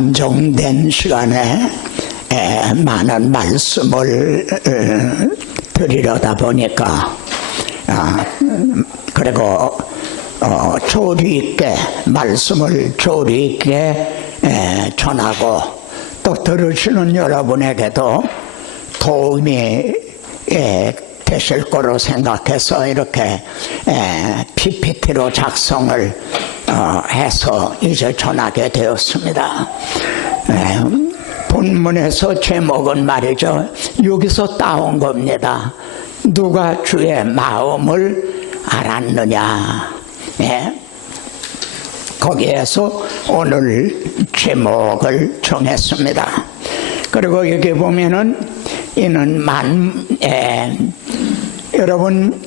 한정된 시간에 많은 말씀을 드리려다 보니까 그리고 조리 있게 말씀을 조리 있게 전하고 또 들으시는 여러분에게도 도움이 되실 거로 생각해서 이렇게 PPT로 작성을 해서 이제 전하게 되었습니다. 본문에서 제목은 말이죠, 여기서 따온 겁니다. 누가 주의 마음을 알았느냐. 거기에서 오늘 제목을 정했습니다. 그리고 여기 보면은 이는 여러분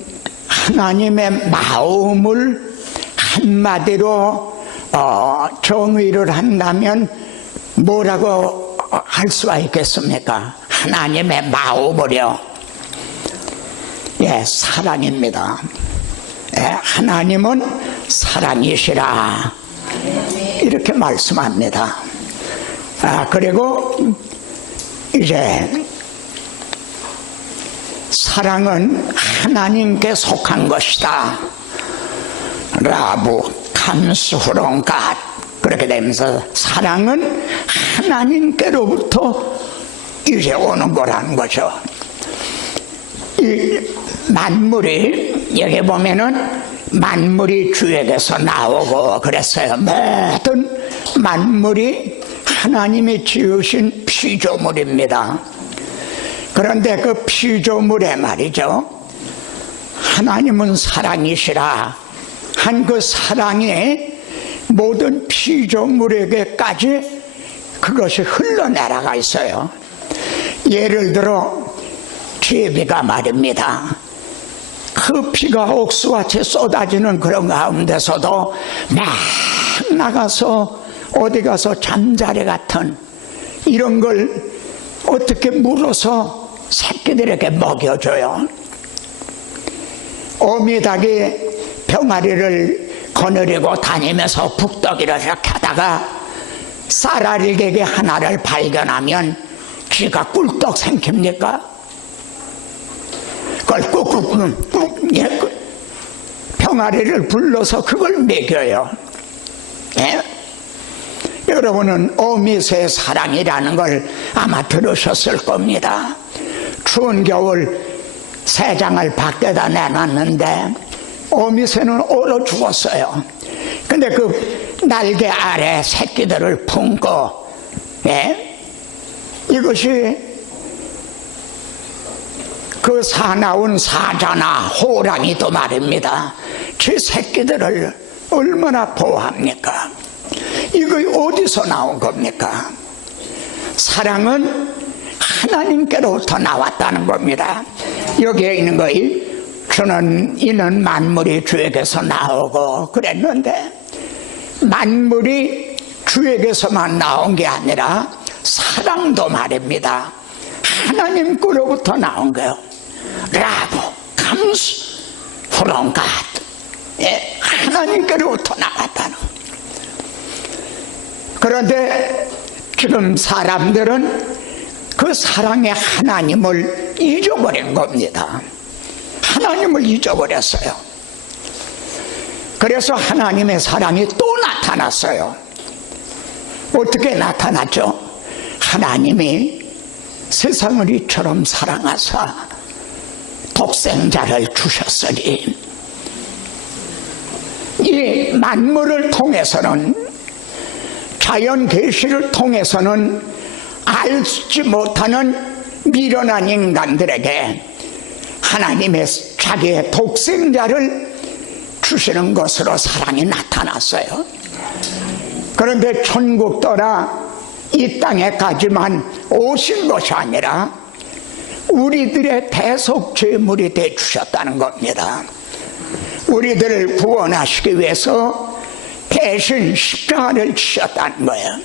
하나님의 마음을 한마디로 정의를 한다면 뭐라고 할 수가 있겠습니까? 하나님의 마음을요, 사랑입니다. 하나님은 사랑이시라 이렇게 말씀합니다. 그리고 이제 사랑은 하나님께 속한 것이다. 라부 감수후론가 그렇게 되면서 사랑은 하나님께로부터 이제 오는 거라는 거죠. 이 만물이 여기 보면은 만물이 주에게서 나오고 그랬어요. 모든 만물이 하나님이 지으신 피조물입니다. 그런데 그 피조물에 말이죠, 하나님은 사랑이시라 한 그 사랑이 모든 피조물에게까지 그것이 흘러내려가 있어요. 예를 들어 제비가 말입니다, 그 피가 옥수같이 쏟아지는 그런 가운데서도 막 나가서 어디 가서 잠자리 같은 이런 걸 어떻게 물어서 새끼들에게 먹여줘요. 어미닭이 병아리를 거느리고 다니면서 북떡이를 이렇게 하다가 쌀알개기 하나를 발견하면 쥐가 꿀떡 생깁니까? 그걸 꾹꾹꾹 병아리를 불러서 그걸 먹여요. 여러분은 어미새의 사랑이라는 걸 아마 들으셨을 겁니다. 추운 겨울 새장을 밖에다 내놨는데 어미새는 얼어 죽었어요. 근데 그 날개 아래 새끼들을 품고 이것이 그 사나운 사자나 호랑이도 말입니다. 제 새끼들을 얼마나 보호합니까? 이거 어디서 나온 겁니까? 사랑은 하나님께로부터 나왔다는 겁니다. 여기에 있는 거이 이는 만물이 주에게서 나오고 그랬는데, 만물이 주에게서만 나온 게 아니라 사랑도 말입니다, 하나님께로부터 나온 거예요. 라부 감수 후론갓, 하나님께로부터 나왔다는 거예요. 그런데 지금 사람들은 그 사랑의 하나님을 잊어버린 겁니다. 하나님을 잊어버렸어요. 그래서 하나님의 사랑이 또 나타났어요. 어떻게 나타났죠? 하나님이 세상을 이처럼 사랑하사 독생자를 주셨으니, 이 만물을 통해서는, 자연 계시를 통해서는 알지 못하는 미련한 인간들에게 하나님의 자기의 독생자를 주시는 것으로 사랑이 나타났어요. 그런데 천국 떠나 이 땅에까지만 오신 것이 아니라 우리들의 대속 제물이 되어 주셨다는 겁니다. 우리들을 구원하시기 위해서 대신 십자가를 지셨다는 거예요.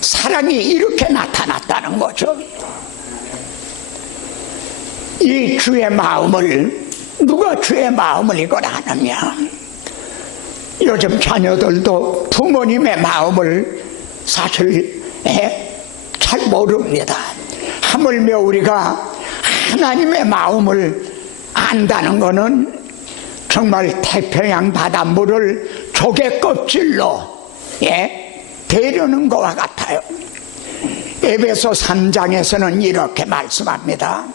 사랑이 이렇게 나타났다는 거죠. 이 주의 마음을, 누가 주의 마음을 이걸 아느냐? 요즘 자녀들도 부모님의 마음을 사실 잘 모릅니다. 하물며 우리가 하나님의 마음을 안다는 것은 정말 태평양 바닷물을 조개 껍질로 대려는 것과 같아요. 에베소 3장에서는 이렇게 말씀합니다.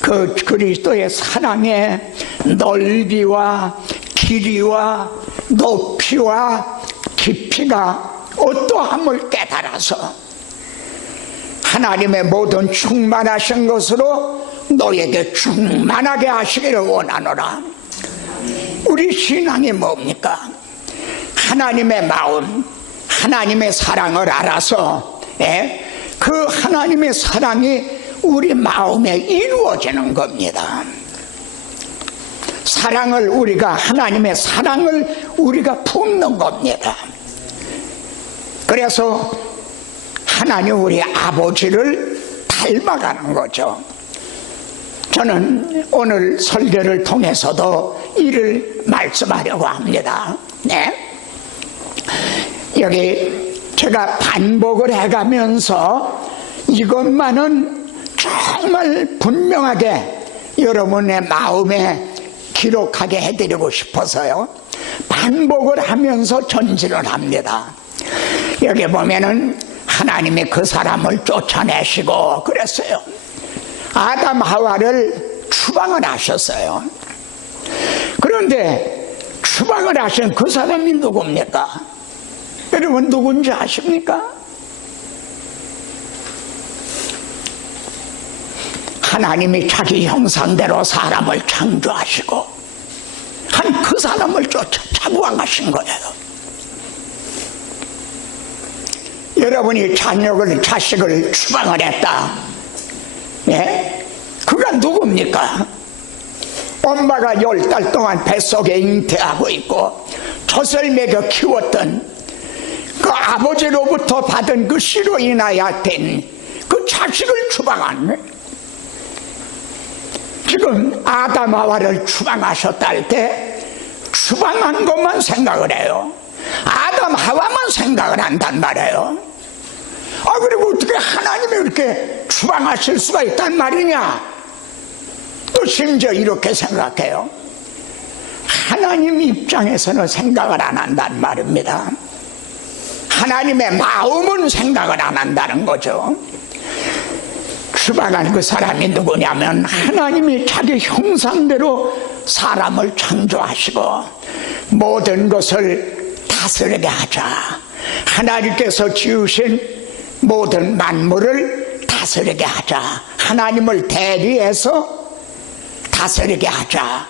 그 그리스도의 사랑의 넓이와 길이와 높이와 깊이가 어떠함을 깨달아서 하나님의 모든 충만하신 것으로 너에게 충만하게 하시기를 원하노라. 우리 신앙이 뭡니까? 하나님의 마음, 하나님의 사랑을 알아서 그 하나님의 사랑이 우리 마음에 이루어지는 겁니다. 사랑을 우리가, 하나님의 사랑을 우리가 품는 겁니다. 그래서 하나님 우리 아버지를 닮아가는 거죠. 저는 오늘 설교를 통해서도 이를 말씀하려고 합니다. 여기 제가 반복을 해가면서 이것만은 정말 분명하게 여러분의 마음에 기록하게 해드리고 싶어서요, 반복을 하면서 전진을 합니다. 여기 보면은 하나님이 그 사람을 쫓아내시고 그랬어요. 아담 하와를 추방을 하셨어요. 그런데 추방을 하신 그 사람이 누굽니까? 여러분 누군지 아십니까? 하나님이 자기 형상대로 사람을 창조하시고 한 그 사람을 쫓아 잡아가신 거예요. 여러분이 자식을 추방을 했다. 그가 누굽니까? 엄마가 10달 동안 뱃속에 잉태하고 있고 젖을 먹여 키웠던 그 아버지로부터 받은 그 씨로 인하여 된 그 자식을 추방한, 지금 아담 하와를 추방하셨다 할 때 추방한 것만 생각을 해요. 아담 하와만 생각을 한단 말이에요. 그리고 어떻게 하나님이 이렇게 추방하실 수가 있단 말이냐? 또 심지어 이렇게 생각해요. 하나님 입장에서는 생각을 안 한단 말입니다. 하나님의 마음은 생각을 안 한다는 거죠. 추방한 그 사람이 누구냐면 하나님이 자기 형상대로 사람을 창조하시고 모든 것을 다스리게 하자, 하나님께서 지으신 모든 만물을 다스리게 하자, 하나님을 대리해서 다스리게 하자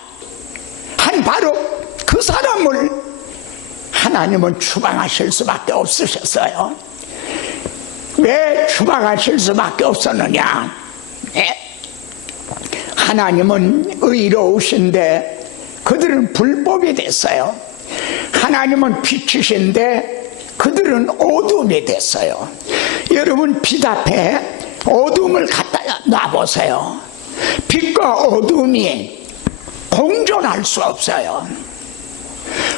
한 바로 그 사람을 하나님은 추방하실 수밖에 없으셨어요. 왜 추방하실 수밖에 없었느냐? 하나님은 의로우신데 그들은 불법이 됐어요. 하나님은 빛이신데 그들은 어둠이 됐어요. 여러분 빛 앞에 어둠을 갖다 놔보세요. 빛과 어둠이 공존할 수 없어요.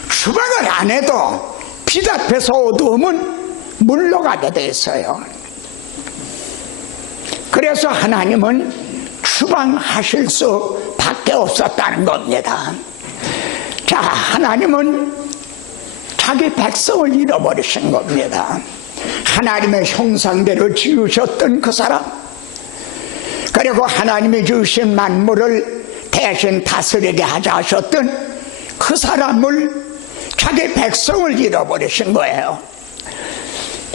추방을 안 해도 빛 앞에서 어둠은 물러가게 됐어요. 그래서 하나님은 추방하실 수밖에 없었다는 겁니다. 자, 하나님은 자기 백성을 잃어버리신 겁니다. 하나님의 형상대로 지으셨던 그 사람, 그리고 하나님이 지으신 만물을 대신 다스리게 하자 하셨던 그 사람을, 자기 백성을 잃어버리신 거예요.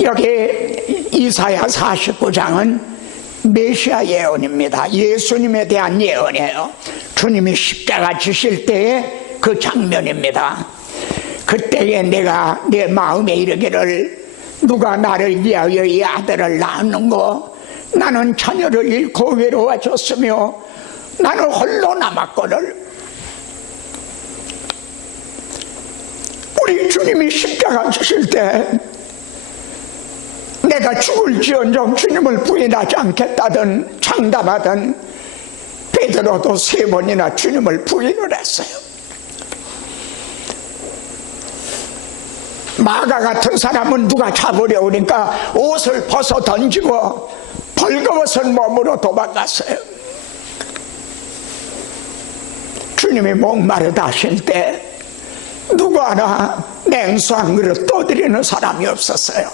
여기 이사야 49장은 메시아 예언입니다. 예수님에 대한 예언이에요. 주님이 십자가 지실 때의 그 장면입니다. 그때에 내가 내 마음에 이르기를 누가 나를 위하여 이 아들을 낳았는고, 나는 자녀를 잃고 외로워졌으며 나는 홀로 남았거늘. 우리 주님이 십자가 지실 때 내가 죽을지언정 주님을 부인하지 않겠다던 장담하던 베드로도 3번이나 주님을 부인을 했어요. 마가 같은 사람은 누가 잡으려 오니까 옷을 벗어 던지고 벌거벗은 몸으로 도망갔어요. 주님이 목마르다 하실 때 누구 하나 냉수 한 그릇 떠드리는 사람이 없었어요.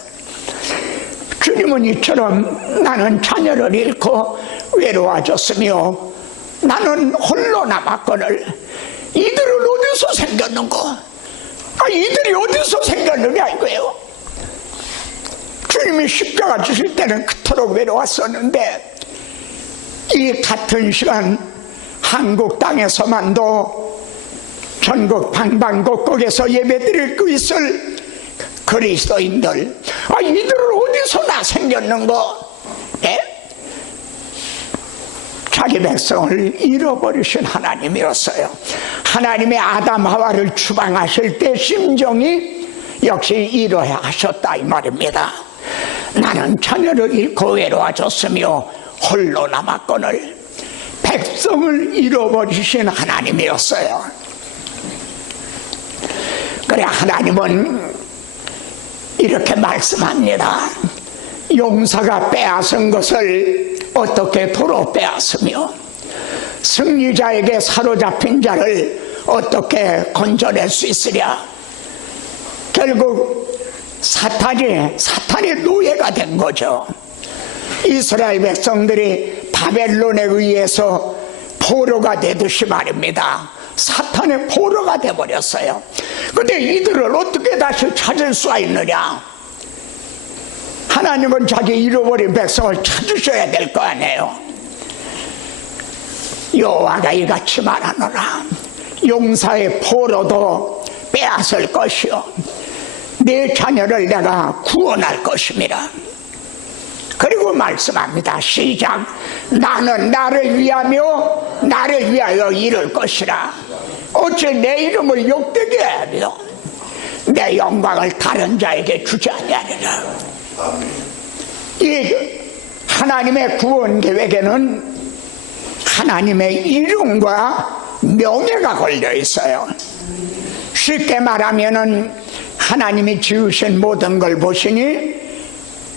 주님은 이처럼 나는 자녀를 잃고 외로워졌으며 나는 홀로 남았거늘 이들은 어디서 생겼는가? 이들이 어디서 생겼느냐 이거예요. 주님이 십자가 주실 때는 그토록 외로웠었는데 이 같은 시간 한국 땅에서만도 전국 방방곡곡에서 예배드리고 있을 그리스도인들, 이들은 어디서 나 생겼는가? 예? 자기 백성을 잃어버리신 하나님이었어요. 하나님의 아담 하와를 추방하실 때 심정이 역시 이러야 하셨다 이 말입니다. 나는 자녀를 잃고 외로워졌으며 홀로 남았거늘 백성을 잃어버리신 하나님이었어요. 그래 하나님은 이렇게 말씀합니다. 용사가 빼앗은 것을 어떻게 도로 빼앗으며 승리자에게 사로잡힌 자를 어떻게 건져낼 수 있으랴. 결국 사탄의 노예가 된 거죠. 이스라엘 백성들이 바벨론에 의해서 포로가 되듯이 말입니다. 사탄의 포로가 되어버렸어요. 근데 이들을 어떻게 다시 찾을 수가 있느냐? 하나님은 자기 잃어버린 백성을 찾으셔야 될 거 아니에요. 여호와가 이같이 말하노라. 용사의 포로도 빼앗을 것이요 내 자녀를 내가 구원할 것임이라. 그리고 말씀합니다. 시작. 나는 나를 위하여 이룰 것이라. 어째 내 이름을 욕되게 하며 내 영광을 다른 자에게 주지 아니하리라. 이 하나님의 구원 계획에는 하나님의 이름과 명예가 걸려 있어요. 쉽게 말하면은 하나님이 지으신 모든 걸 보시니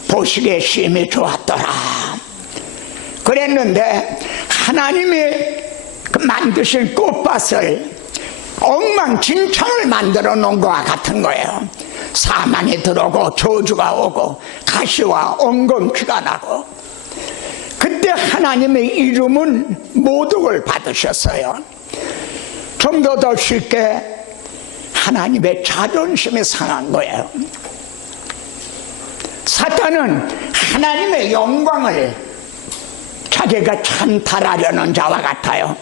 보시기에 심히 좋았더라. 그랬는데 하나님이 만드신 꽃밭을 엉망진창을 만들어 놓은 것과 같은 거예요. 사망이 들어오고 저주가 오고 가시와 엉겅퀴가 나고, 그때 하나님의 이름은 모독을 받으셨어요. 좀 더 쉽게 하나님의 자존심이 상한 거예요. 사탄은 하나님의 영광을 자기가 찬탈하려는 자와 같아요.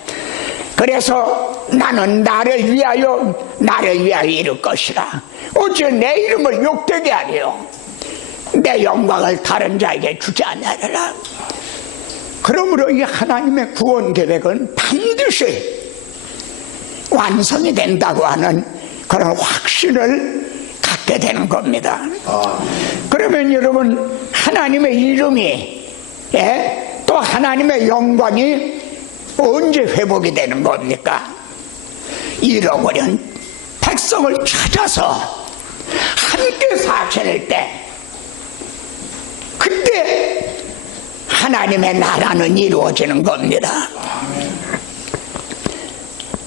그래서 나는 나를 위하여 이룰 것이라. 어째 내 이름을 욕되게 하리요 내 영광을 다른 자에게 주지 아니하리라. 그러므로 이 하나님의 구원 계획은 반드시 완성이 된다고 하는 그런 확신을 갖게 되는 겁니다. 그러면 여러분 하나님의 이름이 또 하나님의 영광이 언제 회복이 되는 겁니까? 잃어버린 백성을 찾아서 함께 사실 때, 그때 하나님의 나라는 이루어지는 겁니다.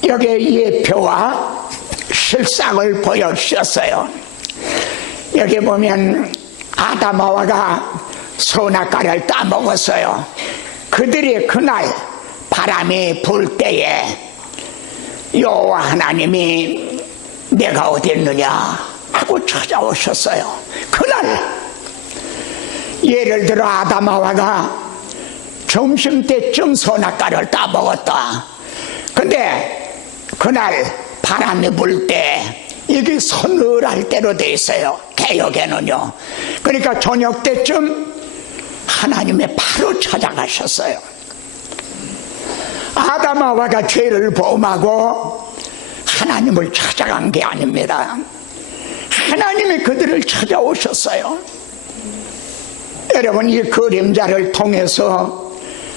여기에 예표와 실상을 보여주셨어요. 여기 보면 아담 하와가 선악과를 따먹었어요. 그들이 그날 바람이 불 때에 여호와 하나님이 내가 어디 있느냐 하고 찾아오셨어요. 그날 예를 들어 아담 하와가 점심때쯤 선악과를 따먹었다. 근데 그날 바람이 불 때 이게 서늘할 때로 돼 있어요. 개역에는요. 그러니까 저녁 때쯤 하나님의 바로 찾아가셨어요. 아담 하와가 죄를 범하고 하나님을 찾아간 게 아닙니다. 하나님이 그들을 찾아오셨어요. 여러분, 이 그림자를 통해서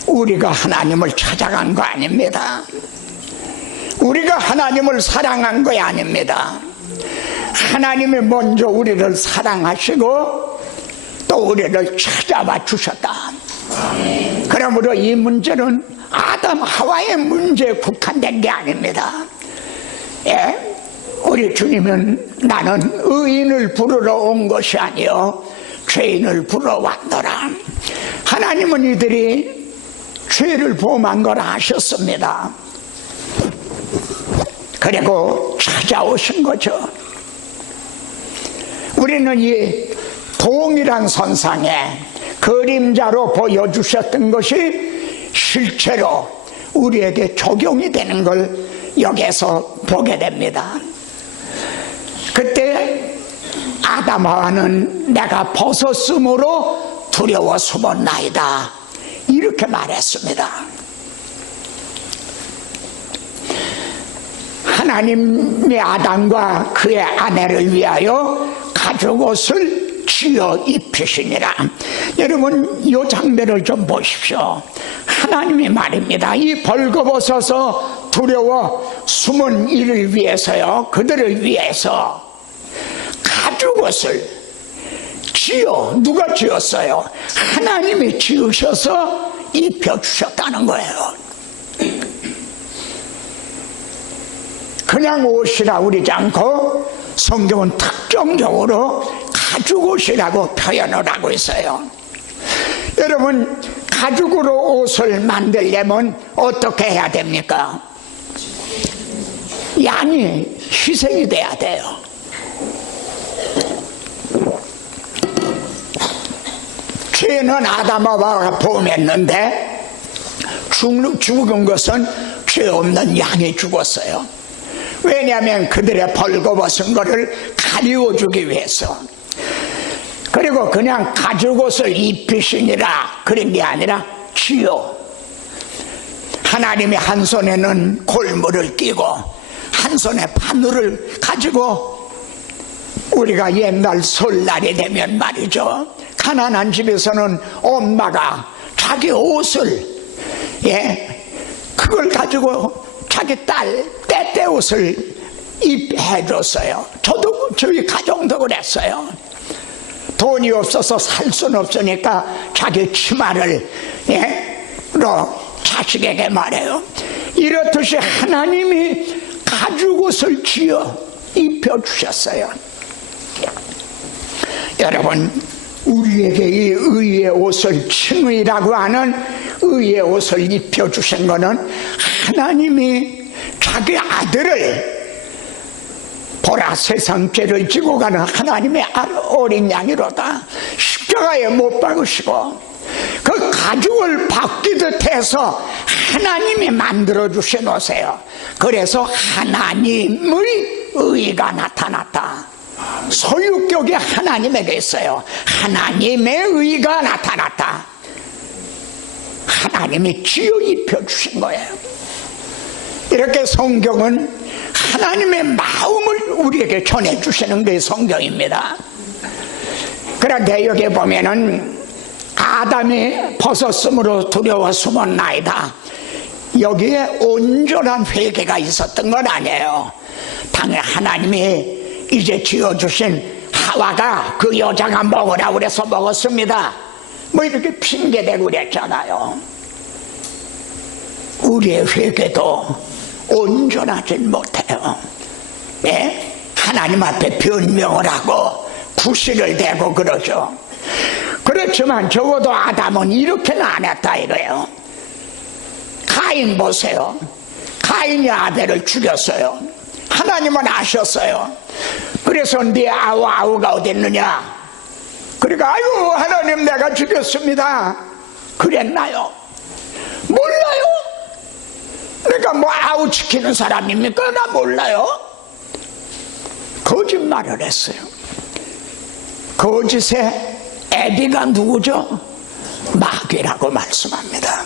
우리가 하나님을 찾아간 거 아닙니다. 우리가 하나님을 사랑한 거 아닙니다. 하나님이 먼저 우리를 사랑하시고 또 우리를 찾아와 주셨다. 그러므로 이 문제는 아담 하와의 문제에 국한된 게 아닙니다. 예? 우리 주님은 나는 의인을 부르러 온 것이 아니요 죄인을 부르러 왔노라. 하나님은 이들이 죄를 범한 걸 아셨습니다. 그리고 찾아오신 거죠. 우리는 이 동일한 선상에 그림자로 보여주셨던 것이 실제로 우리에게 적용이 되는 걸 여기에서 보게 됩니다. 그때 아담 하와는 내가 벗었으므로 두려워 숨었나이다 이렇게 말했습니다. 하나님이 아담과 그의 아내를 위하여 가죽옷을 지어 입히시니라. 여러분 이 장면을 좀 보십시오. 하나님이 말입니다. 이 벌거벗어서 두려워 숨은 이를 위해서요, 그들을 위해서 가죽옷을 지어, 누가 지었어요? 하나님이 지으셔서 입혀주셨다는 거예요. 그냥 옷이라고 그러지 않고 성경은 특정적으로 가죽옷이라고 표현을 하고 있어요. 여러분 가죽으로 옷을 만들려면 어떻게 해야 됩니까? 양이 희생이 돼야 돼요. 죄는 아담하와가 범했는데 죽은 것은 죄 없는 양이 죽었어요. 왜냐하면 그들의 벌거벗은 것을 가리워주기 위해서. 그리고 그냥 가죽옷을 입히시니라 그런 게 아니라 지어. 하나님이 한 손에는 골무를 끼고 한 손에 바늘을 가지고, 우리가 옛날 설날이 되면 말이죠, 가난한 집에서는 엄마가 자기 옷을, 그걸 가지고 자기 딸 때때 옷을 입혀줬어요. 저도 저희 가정도 그랬어요. 돈이 없어서 살 수는 없으니까 자기 치마를 자식에게 말해요. 이렇듯이 하나님이 가죽옷을 지어 입혀주셨어요. 여러분 우리에게 이 의의 옷을, 칭의라고 하는 의의 옷을 입혀주신 것은 하나님이 자기 아들을, 보라 세상 죄를 지고 가는 하나님의 어린 양이로다 십자가에 못 박으시고 그 가죽을 벗기듯 해서 하나님이 만들어주신 옷이에요. 그래서 하나님의 의가 나타났다. 소유격이 하나님에게 있어요. 하나님의 의가 나타났다. 하나님이 지어 입혀주신 거예요. 이렇게 성경은 하나님의 마음을 우리에게 전해주시는 게 성경입니다. 그런데 여기 보면은 아담이 벗었으므로 두려워 숨었나이다. 여기에 온전한 회개가 있었던 건 아니에요. 당연히 하나님이 이제 지어주신 하와가 그 여자가 먹으라고 그래서 먹었습니다. 뭐 이렇게 핑계대고 그랬잖아요. 우리의 회개도 온전하진 못해요. 하나님 앞에 변명을 하고 구실을 대고 그러죠. 그렇지만 적어도 아담은 이렇게는 안 했다 이거예요. 가인 보세요. 가인이 아벨을 죽였어요. 하나님은 아셨어요. 그래서 네 아우가 어디 있느냐? 그러니까 아유 하나님 내가 죽였습니다 그랬나요? 몰라요. 내가 뭐 아우 지키는 사람입니까? 나 몰라요. 거짓말을 했어요. 거짓의 애비가 누구죠? 마귀라고 말씀합니다.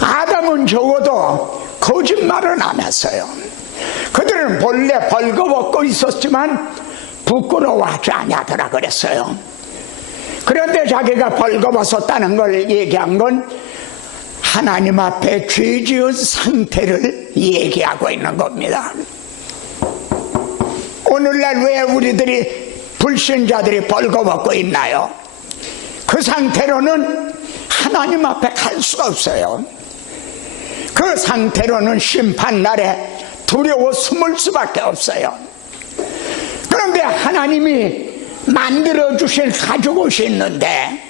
아담은 적어도 거짓말은 안 했어요. 그들은 본래 벌거벗고 있었지만 부끄러워하지 아니하더라 그랬어요. 그런데 자기가 벌거벗었다는 걸 얘기한 건 하나님 앞에 죄 지은 상태를 얘기하고 있는 겁니다. 오늘날 왜 우리들이 불신자들이 벌거벗고 있나요? 그 상태로는 하나님 앞에 갈 수가 없어요. 그 상태로는 심판날에 두려워 숨을 수밖에 없어요. 그런데 하나님이 만들어주신 가죽옷이 있는데,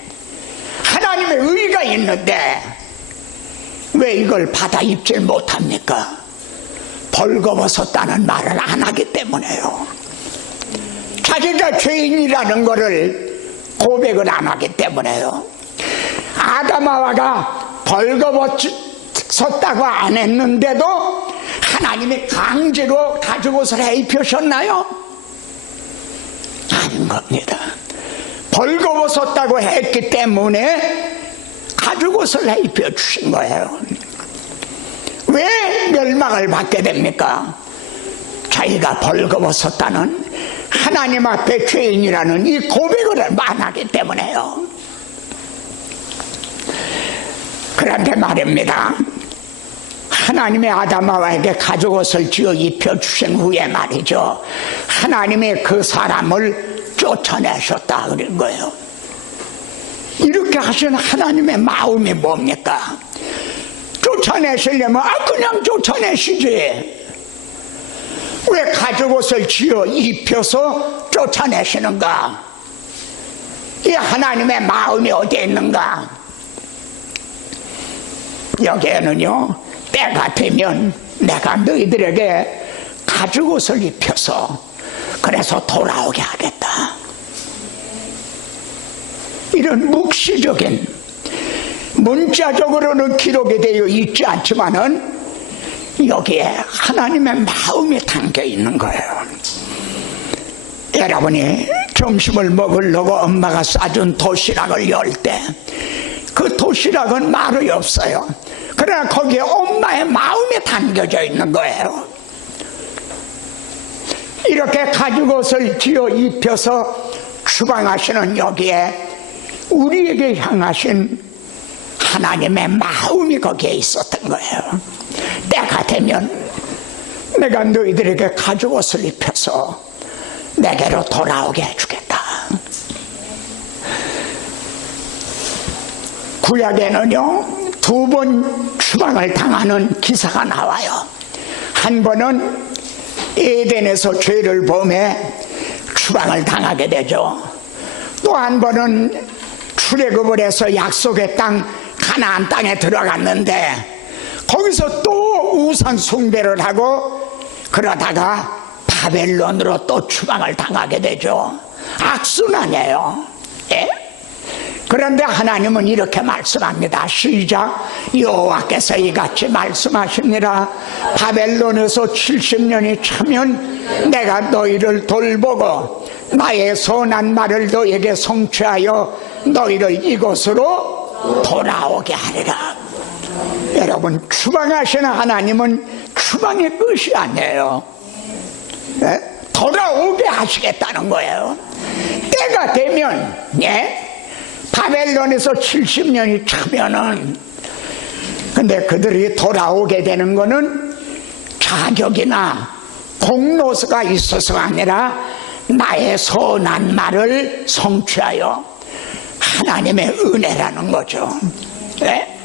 하나님의 의가 있는데 왜 이걸 받아 입질 못합니까? 벌거벗었다는 말을 안 하기 때문에요. 자기가 죄인이라는 것을 고백을 안 하기 때문에요. 아담하와가 벌거벗었다고 안 했는데도 하나님이 강제로 가죽옷을 해 입히셨나요? 아닌 겁니다. 벌거벗었다고 했기 때문에 가죽옷을 해 입혀주신 거예요. 왜 멸망을 받게 됩니까? 자기가 벌거벗었다는 하나님 앞에 죄인이라는 이 고백을 안 하기 때문에요. 그런데 말입니다, 하나님의 아담하와에게 가죽옷을 지어 입혀주신 후에 말이죠, 하나님의 그 사람을 쫓아내셨다 그런 거예요. 이렇게 하신 하나님의 마음이 뭡니까? 쫓아내시려면 그냥 쫓아내시지, 왜 가죽옷을 지어 입혀서 쫓아내시는가? 이 하나님의 마음이 어디에 있는가? 여기에는요, 때가 되면 내가 너희들에게 가죽옷을 입혀서 그래서 돌아오게 하겠다, 이런 묵시적인, 문자적으로는 기록이 되어 있지 않지만은 여기에 하나님의 마음이 담겨 있는 거예요. 여러분이 점심을 먹으려고 엄마가 싸준 도시락을 열 때 그 도시락은 말이 없어요. 그러나 거기에 엄마의 마음이 담겨져 있는 거예요. 이렇게 가죽옷을 지어 입혀서 추방하시는 여기에 우리에게 향하신 하나님의 마음이 거기에 있었던 거예요. 때가 되면 내가 너희들에게 가죽옷을 입혀서 내게로 돌아오게 해주겠다. 구약에는요, 두 번 추방을 당하는 기사가 나와요. 한 번은 에덴에서 죄를 범해 추방을 당하게 되죠. 또 한 번은 출애굽을 해서 약속의 땅 가나안 땅에 들어갔는데 거기서 또 우상 숭배를 하고 그러다가 바벨론으로 또 추방을 당하게 되죠. 악순환이에요. 예? 그런데 하나님은 이렇게 말씀합니다. 시작. 여호와께서 이같이 말씀하십니다. 바벨론에서 70년이 차면 내가 너희를 돌보고 나의 선한 말을 너에게 성취하여 너희를 이곳으로 돌아오게 하리라. 여러분, 추방하시는 하나님은 추방의 끝이 아니에요. 네? 돌아오게 하시겠다는 거예요. 때가 되면, 예? 바벨론에서 70년이 차면은, 근데 그들이 돌아오게 되는 거는 자격이나 공로가 있어서가 아니라 나의 선한 말을 성취하여 하나님의 은혜라는 거죠. 네?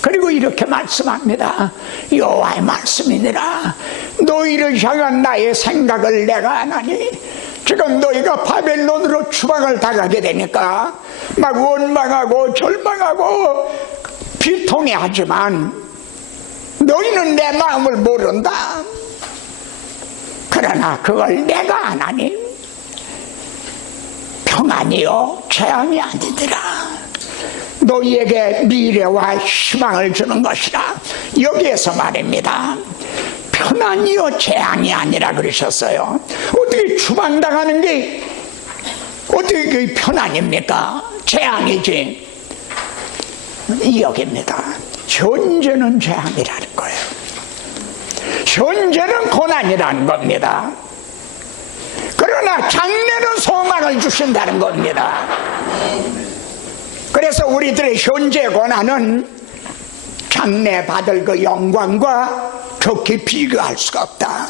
그리고 이렇게 말씀합니다. 여호와의 말씀이니라. 너희를 향한 나의 생각을 내가 아나니, 지금 너희가 바벨론으로 추방을 당하게 되니까 막 원망하고 절망하고 비통해하지만 너희는 내 마음을 모른다. 그러나 그걸 내가 아나니 평안이요 재앙이 아니더라. 너희에게 미래와 희망을 주는 것이라. 여기에서 말입니다. 편안이요 재앙이 아니라 그러셨어요. 어떻게 추방당하는 게 어떻게 그게 편안입니까? 재앙이지. 여기입니다. 현재는 재앙이라는 거예요. 현재는 고난이라는 겁니다. 그러나 장래는 소망을 주신다는 겁니다. 그래서 우리들의 현재 고난은 장래 받을 그 영광과 좋게 비교할 수가 없다.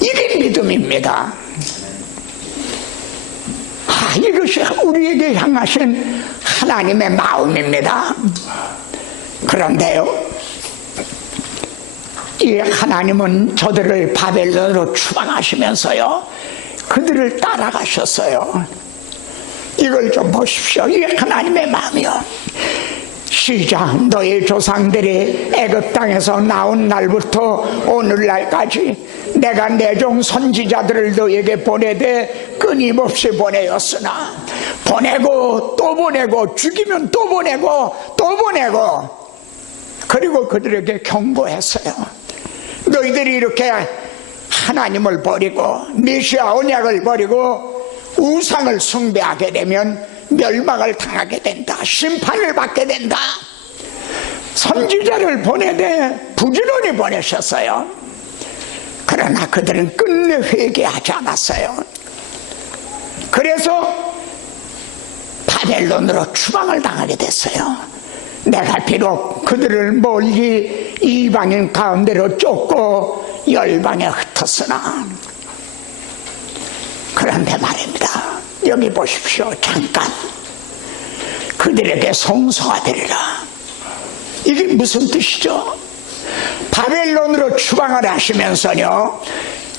이게 믿음입니다. 이것이 우리에게 향하신 하나님의 마음입니다. 그런데요, 이 하나님은 저들을 바벨론으로 추방하시면서요, 그들을 따라가셨어요. 이걸 좀 보십시오. 이게 하나님의 마음이요. 시작. 너희 조상들이 애굽 땅에서 나온 날부터 오늘날까지 내가 내 종 선지자들을 너에게 보내되 끊임없이 보내었으나, 보내고 또 보내고, 죽이면 또 보내고 또 보내고, 그리고 그들에게 경고했어요. 너희들이 이렇게 하나님을 버리고 메시아 언약을 버리고 우상을 숭배하게 되면 멸망을 당하게 된다, 심판을 받게 된다. 선지자를 보내되 부지런히 보내셨어요. 그러나 그들은 끝내 회개하지 않았어요. 그래서 바벨론으로 추방을 당하게 됐어요. 내가 비록 그들을 멀리 이방인 가운데로 쫓고 열방에 흩었으나, 그런데 말입니다, 여기 보십시오. 잠깐 그들에게 송수가 되리라. 이게 무슨 뜻이죠? 바벨론으로 추방을 하시면서요,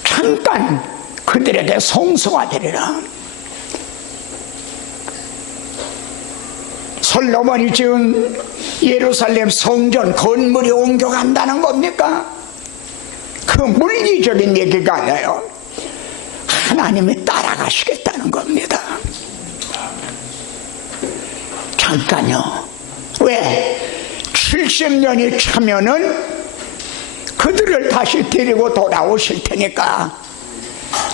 잠깐 그들에게 송수가 되리라. 솔로몬이 지은 예루살렘 성전 건물이 옮겨간다는 겁니까? 그 물리적인 얘기가 아니에요. 하나님이 따라가시겠다는 겁니다. 잠깐요. 왜? 70년이 차면은 그들을 다시 데리고 돌아오실 테니까.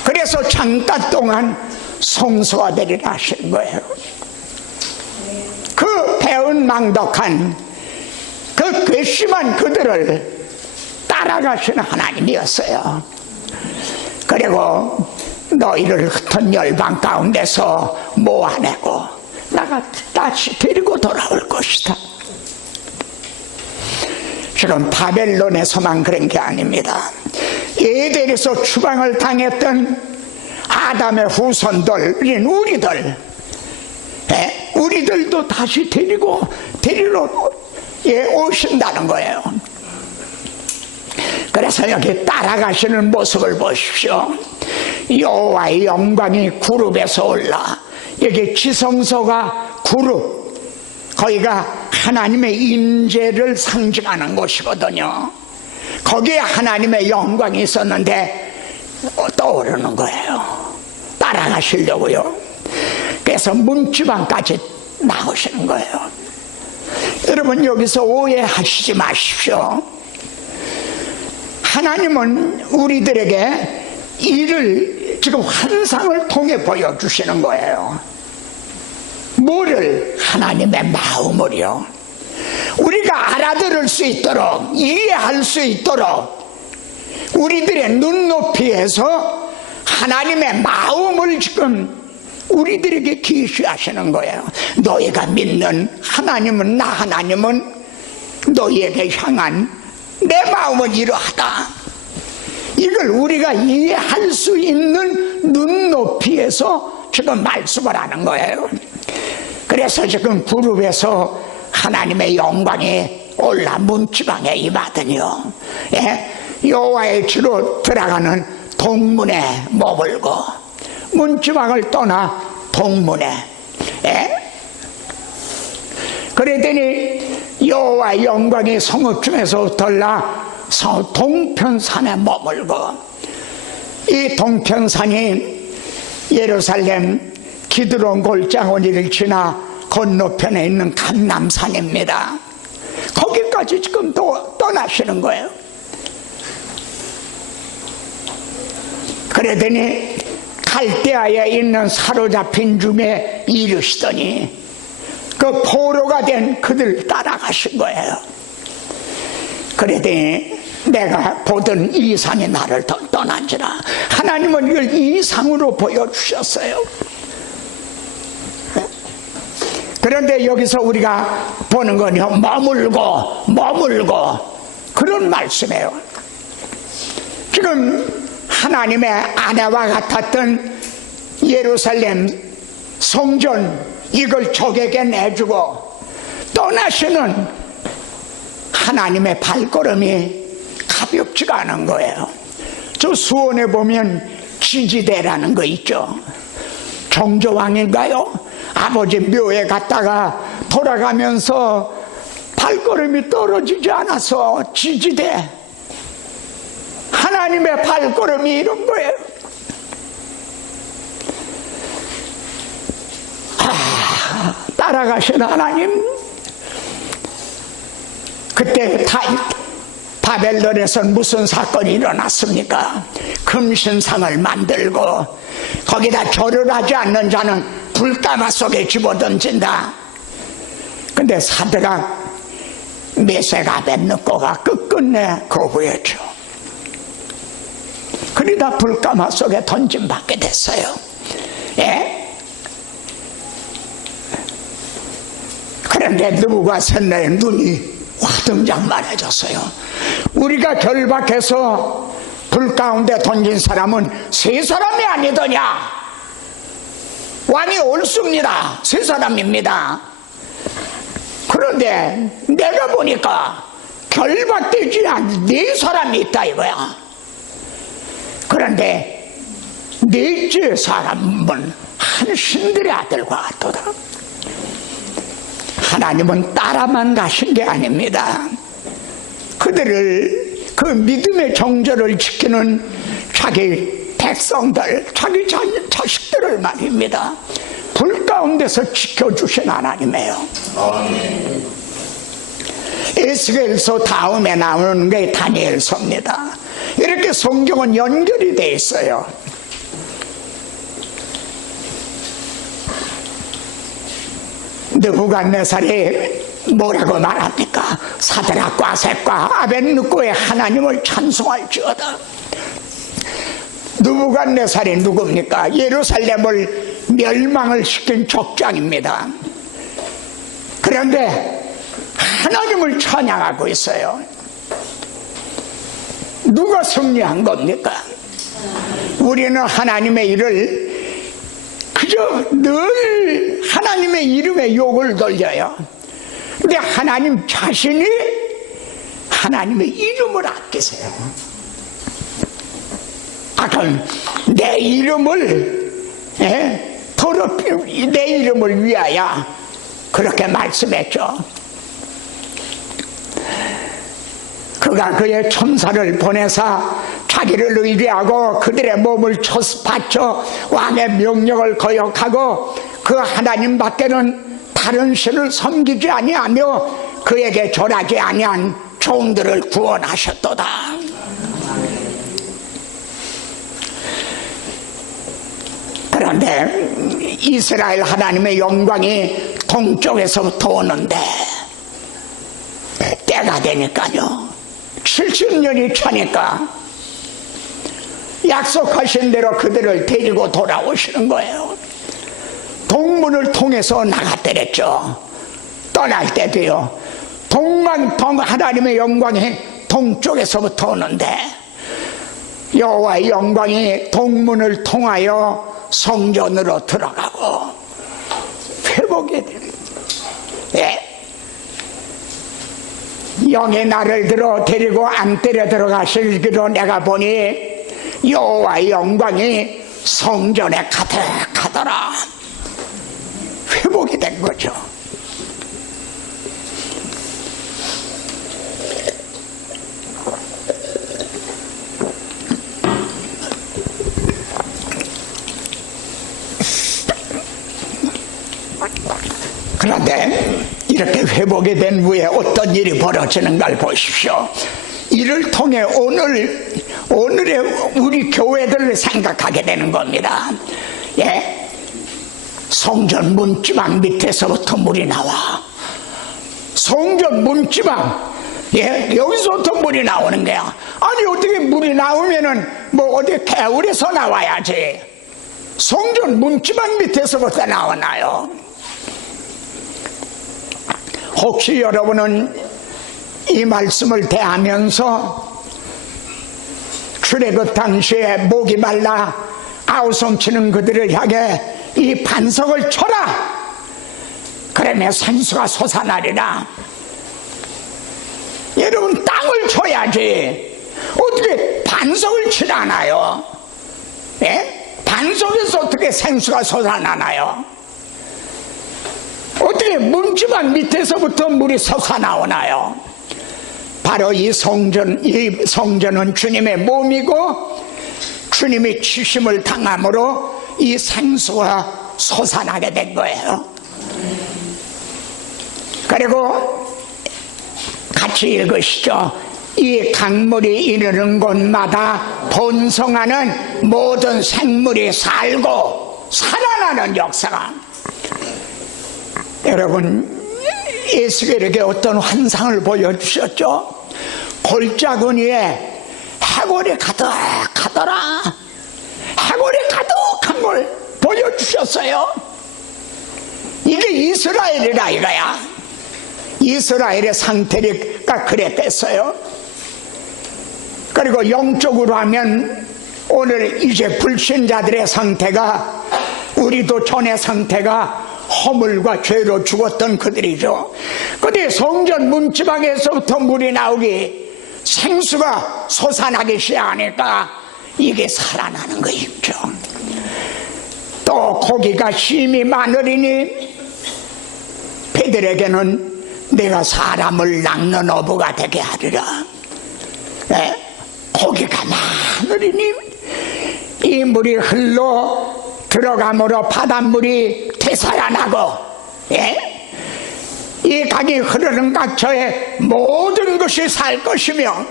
그래서 잠깐 동안 송수하되리라 하신 거예요. 그 배은망덕한, 그 괘씸한 그들을 따라가시는 하나님이었어요. 그리고 너희를 흩은 열방 가운데서 모아내고 나가 다시 데리고 돌아올 것이다. 지금 바벨론에서만 그런 게 아닙니다. 에덴에서 추방을 당했던 아담의 후손들인 우리들도 다시 데리러 오신다는 거예요. 그래서 여기 따라가시는 모습을 보십시오. 여호와의 영광이 구룹에서 올라, 여기 지성소가 구룹, 거기가 하나님의 임재를 상징하는 곳이거든요. 거기에 하나님의 영광이 있었는데 떠오르는 거예요. 따라가시려고요. 그래서 문지방까지 나오시는 거예요. 여러분, 여기서 오해하시지 마십시오. 하나님은 우리들에게 이를 지금 환상을 통해 보여주시는 거예요. 뭐를? 하나님의 마음을요. 우리가 알아들을 수 있도록, 이해할 수 있도록 우리들의 눈높이에서 하나님의 마음을 지금 우리들에게 계시하시는 거예요. 너희가 믿는 하나님은, 나 하나님은 너희에게 향한 내 마음은 이러하다. 이걸 우리가 이해할 수 있는 눈높이에서 지금 말씀을 하는 거예요. 그래서 지금 구룹에서 하나님의 영광이 올라 문지방에 임하더니요, 여호와의 지로 들어가는 동문에 머물고 문지방을 떠나 동문에, 그랬더니 여호와의 영광이 성읍 중에서 돌라 동편산에 머물고, 이 동편산이 예루살렘 기드론 골짜기를 지나 건너편에 있는 감람산입니다. 거기까지 지금 떠나시는 거예요. 그러더니 갈대아에 있는 사로잡힌 중에 이르시더니 그 포로가 된 그들 따라가신 거예요. 그러더니 내가 보던 이상이 나를 떠난지라. 하나님은 이걸 이상으로 보여주셨어요. 그런데 여기서 우리가 보는 건요, 머물고 그런 말씀이에요. 지금 하나님의 아내와 같았던 예루살렘 성전, 이걸 적에게 내주고 떠나시는 하나님의 발걸음이 가볍지가 않은 거예요. 저 수원에 보면 지지대라는 거 있죠. 정조왕인가요? 아버지 묘에 갔다가 돌아가면서 발걸음이 떨어지지 않아서 지지대, 하나님의 발걸음이 이런 거예요. 따라가신 하나님, 그때 바벨론에서 무슨 사건이 일어났습니까? 금신상을 만들고 거기다 절을 하지 않는 자는 불가마 속에 집어던진다. 근데 사드락, 메색, 아벳느고가 끝끝내 거부했죠. 그러다 불가마 속에 던짐받게 됐어요. 예? 그런데 느부갓네살의 눈이 화등장만해졌어요. 우리가 결박해서 불 가운데 던진 사람은 세 사람이 아니더냐? 왕이 옳습니다. 세 사람입니다. 그런데 내가 보니까 결박되지 않은 네 사람이 있다 이거야. 그런데 넷째 사람은 한 신들의 아들과 같도다. 하나님은 따라만 가신 게 아닙니다. 그들을, 그 믿음의 정절을 지키는 자기 백성들, 자기 자식들을 말입니다. 불 가운데서 지켜주신 하나님이에요. 에스겔서 다음에 나오는 게 다니엘서입니다. 이렇게 성경은 연결이 되어 있어요. 느부갓네살이 뭐라고 말합니까? 사드락과 메삭과 아벳느고의 하나님을 찬송할지어다. 느부갓네살이 누굽니까? 예루살렘을 멸망을 시킨 족장입니다. 그런데 하나님을 찬양하고 있어요. 누가 승리한 겁니까? 우리는 하나님의 일을 그저 늘 하나님의 이름에 욕을 돌려요. 근데 하나님 자신이 하나님의 이름을 아끼세요. 아까 내 이름을 더럽히 내 이름을 위하여 그렇게 말씀했죠. 그가 그의 천사를 보내사 자기를 의뢰하고 그들의 몸을 바쳐 왕의 명령을 거역하고 그 하나님 밖에는 다른 신을 섬기지 아니하며 그에게 절하지 아니한 종들을 구원하셨도다. 그런데 이스라엘 하나님의 영광이 동쪽에서부터 오는데 때가 되니까요, 70년이 차니까 약속하신 대로 그들을 데리고 돌아오시는 거예요. 동문을 통해서 나갔더랬죠. 떠날 때도요, 하나님의 영광이 동쪽에서부터 오는데 여호와의 영광이 동문을 통하여 성전으로 들어가고 회복이 됩니다. 영의 나를 데리고 안뜰에 들어가시기로 내가 보니 여호와의 영광이 성전에 가득하더라. 회복이 된 거죠. 그런데 이렇게 회복이 된 후에 어떤 일이 벌어지는가를 보십시오. 이를 통해 오늘의 우리 교회들을 생각하게 되는 겁니다. 성전 문지방 밑에서부터 물이 나와. 성전 문지방, 여기서부터 물이 나오는 거야. 아니 어떻게 물이 나오면은 뭐 어디 개울에서 나와야지. 성전 문지방 밑에서부터 나오나요? 혹시 여러분은 이 말씀을 대하면서 출애굽 당시에 목이 말라 아우성치는 그들을 향해 이 반석을 쳐라, 그러면 생수가 솟아나리라. 여러분, 땅을 쳐야지 어떻게 반석을 치라나요? 예? 반석에서 어떻게 생수가 솟아나나요? 어떻게 문지방 밑에서부터 물이 솟아나오나요? 바로 이 성전은 주님의 몸이고 주님이 치심을 당함으로 이 생수가 솟아나게 된 거예요. 그리고 같이 읽으시죠. 이 강물이 이르는 곳마다 번성하는 모든 생물이 살고 살아나는 역사가. 여러분, 예수께서 어떤 환상을 보여주셨죠? 골짜기에 해골이 가득하더라. 해골이 가득한 걸 보여주셨어요. 이게 이스라엘이라 이거야. 이스라엘의 상태가 그랬댔어요. 그리고 영적으로 하면 오늘 이제 불신자들의 상태가, 우리도 전의 상태가 허물과 죄로 죽었던 그들이죠. 그런데 성전 문지방에서부터 물이 나오기, 생수가 솟아나기 시작하니까 이게 살아나는 것이죠. 또 고기가 심이 많으리니 그들에게는 내가 사람을 낚는 어부가 되게 하리라. 네? 고기가 많으리니 이 물이 흘러 들어감으로 바닷물이 되살아나고, 예? 이 강이 흐르는 각처에 모든 것이 살 것이며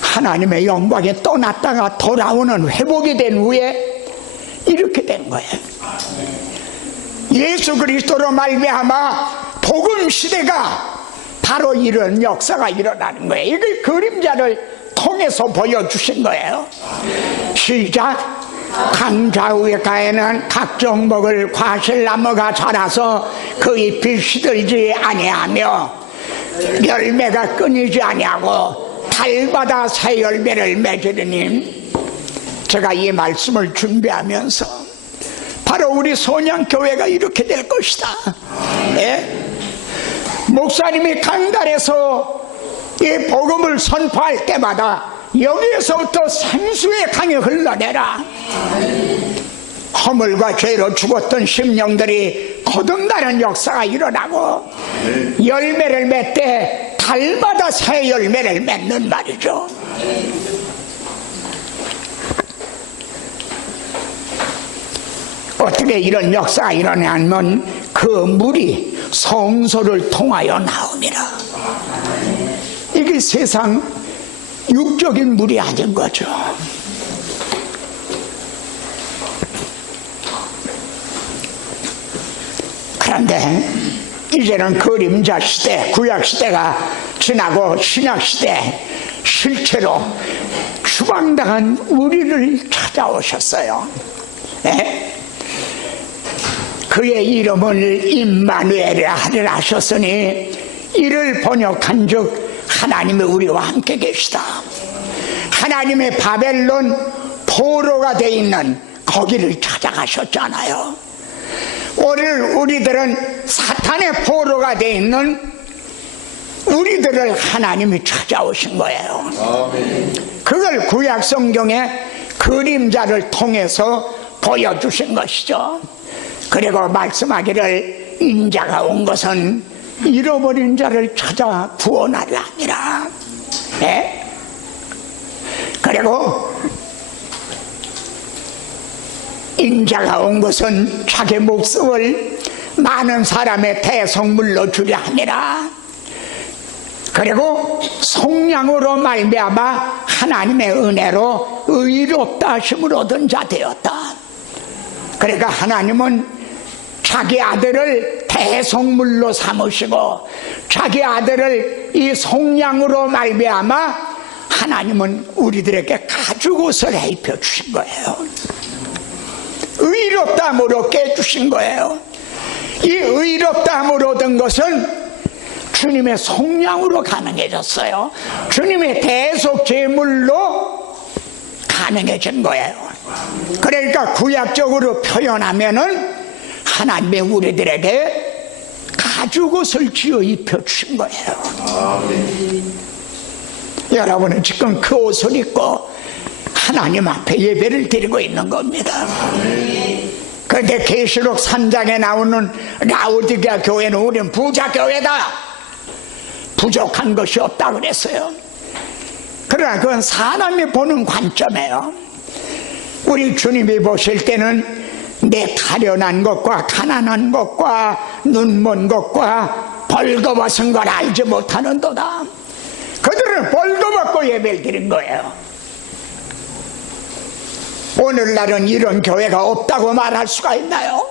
하나님의 영광이 떠났다가 돌아오는 회복이 된 후에 이렇게 된 거예요. 예수 그리스도로 말미암아 복음 시대가 바로 이런 역사가 일어나는 거예요. 이걸 그림자를 통해서 보여주신 거예요. 시작. 강 좌우가에는 각종 먹을 과실나무가 자라서 그 잎이 시들지 아니하며 열매가 끊이지 아니하고 달마다 새 열매를 맺으리니. 제가 이 말씀을 준비하면서 바로 우리 손양교회가 이렇게 될 것이다. 예? 목사님이 강단에서 이 복음을 선포할 때마다 여기에서부터 생수의 강이 흘러내라. 허물과 죄로 죽었던 심령들이 거듭나는 역사가 일어나고 열매를 맺되 달마다 새 열매를 맺는 말이죠. 어떻게 이런 역사가 일어나면 그 물이 성소를 통하여 나옵니다. 이게 세상 육적인 물이 아닌 거죠. 그런데 이제는 그림자 시대, 구약 시대가 지나고 신약 시대, 실제로 추방당한 우리를 찾아오셨어요. 예? 그의 이름을 임마누엘이라 하리라 하셨으니 이를 번역한 즉 하나님이 우리와 함께 계시다. 하나님의 바벨론 포로가 돼 있는 거기를 찾아가셨잖아요. 오늘 우리들은 사탄의 포로가 돼 있는 우리들을 하나님이 찾아오신 거예요. 그걸 구약 성경의 그림자를 통해서 보여주신 것이죠. 그리고 말씀하기를 인자가 온 것은 잃어버린 자를 찾아 구원하려 함이라. 예? 그리고 인자가 온 것은 자기 목숨을 많은 사람의 대성물로 주려 함이라. 그리고 속량으로 말미암아 하나님의 은혜로 의롭다 하심을 얻은 자 되었다. 그러니까 하나님은 자기 아들을 대속물로 삼으시고 자기 아들을 이 속량으로 말미암아 하나님은 우리들에게 가죽옷을 입혀 주신 거예요. 의롭다함으로 깨주신 거예요. 이 의롭다함을 얻은 것은 주님의 속량으로 가능해졌어요. 주님의 대속 제물로 가능해진 거예요. 그러니까 구약적으로 표현하면은 하나님의 우리들에게 가죽옷을 지어 입혀주신 거예요. 여러분은 지금 그 옷을 입고 하나님 앞에 예배를 드리고 있는 겁니다. 그런데 계시록 3장에 나오는 라오디게아 교회는 우리는 부자 교회다, 부족한 것이 없다 그랬어요. 그러나 그건 사람이 보는 관점이에요. 우리 주님이 보실 때는 내 가련한 것과 가난한 것과 눈먼 것과 벌거벗은 걸 알지 못하는도다. 그들은 벌거벗고 예배를 드린 거예요. 오늘날은 이런 교회가 없다고 말할 수가 있나요?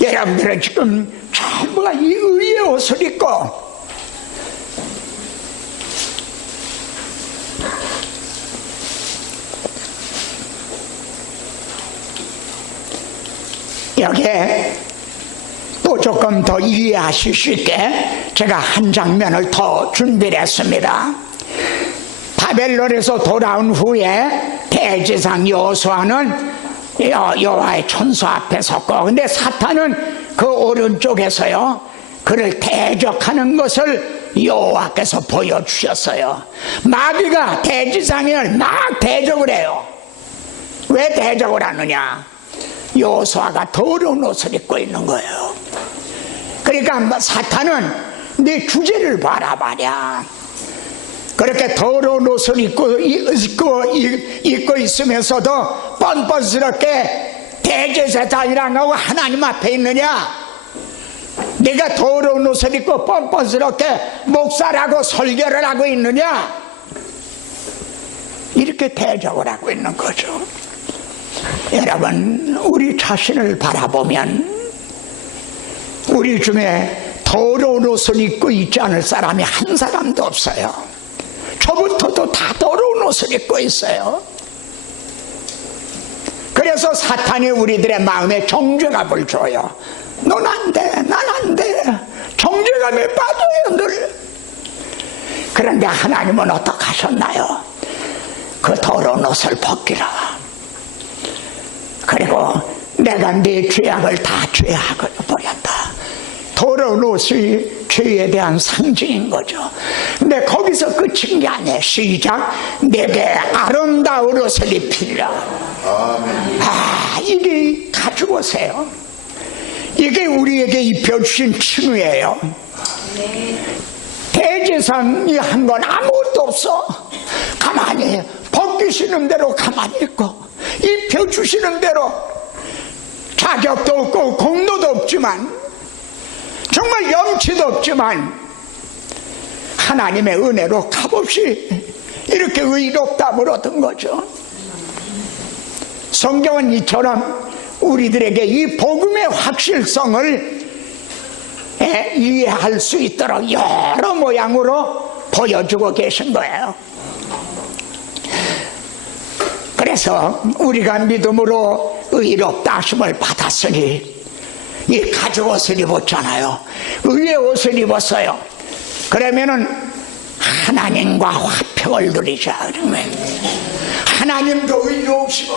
여러분들은 지금 전부가 이 의의 옷을 입고 여기에 또 조금 더 이해하실 수 있게 제가 한 장면을 더 준비를 했습니다. 바벨론에서 돌아온 후에 대제사장 여호수아는 여호와의 천수 앞에 섰고, 근데 사탄은 그 오른쪽에서요 그를 대적하는 것을 여호와께서 보여주셨어요. 마귀가 대제사장을 막 대적을 해요. 왜 대적을 하느냐? 여호수아가 더러운 옷을 입고 있는 거예요. 그러니까 사탄은 네 주제를 바라봐야. 그렇게 더러운 옷을 입고 있으면서도 뻔뻔스럽게 대제사장이라고 하나님 앞에 있느냐? 네가 더러운 옷을 입고 뻔뻔스럽게 목사라고 설교를 하고 있느냐? 이렇게 대적을 하고 있는 거죠. 여러분, 우리 자신을 바라보면 우리 중에 더러운 옷을 입고 있지 않을 사람이 한 사람도 없어요. 저부터도 다 더러운 옷을 입고 있어요. 그래서 사탄이 우리들의 마음에 정죄감을 줘요. 넌 안 돼, 난 안 돼. 정죄감에 빠져요, 늘. 그런데 하나님은 어떻게 하셨나요? 그 더러운 옷을 벗기라. 그리고 내가 네 죄악을 다 죄악을 버렸다. 더러운 옷이 죄에 대한 상징인 거죠. 근데 거기서 끝인 게 아니에요. 시작. 내게 아름다운 옷을 입히라. 이게 가져오세요. 이게 우리에게 입혀주신 칭의예요. 대제사장이 한 건 아무것도 없어. 가만히 벗기시는 대로 가만히 있고 입혀주시는 대로 자격도 없고 공로도 없지만 정말 염치도 없지만 하나님의 은혜로 값없이 이렇게 의롭다함을 얻은 거죠. 성경은 이처럼 우리들에게 이 복음의 확실성을 이해할 수 있도록 여러 모양으로 보여주고 계신 거예요. 그래서 우리가 믿음으로 의롭다 하심을 받았으니 이 가죽옷을 입었잖아요. 의의 옷을 입었어요. 그러면은 하나님과 화평을 누리자. 그러면 하나님도 의로우시고,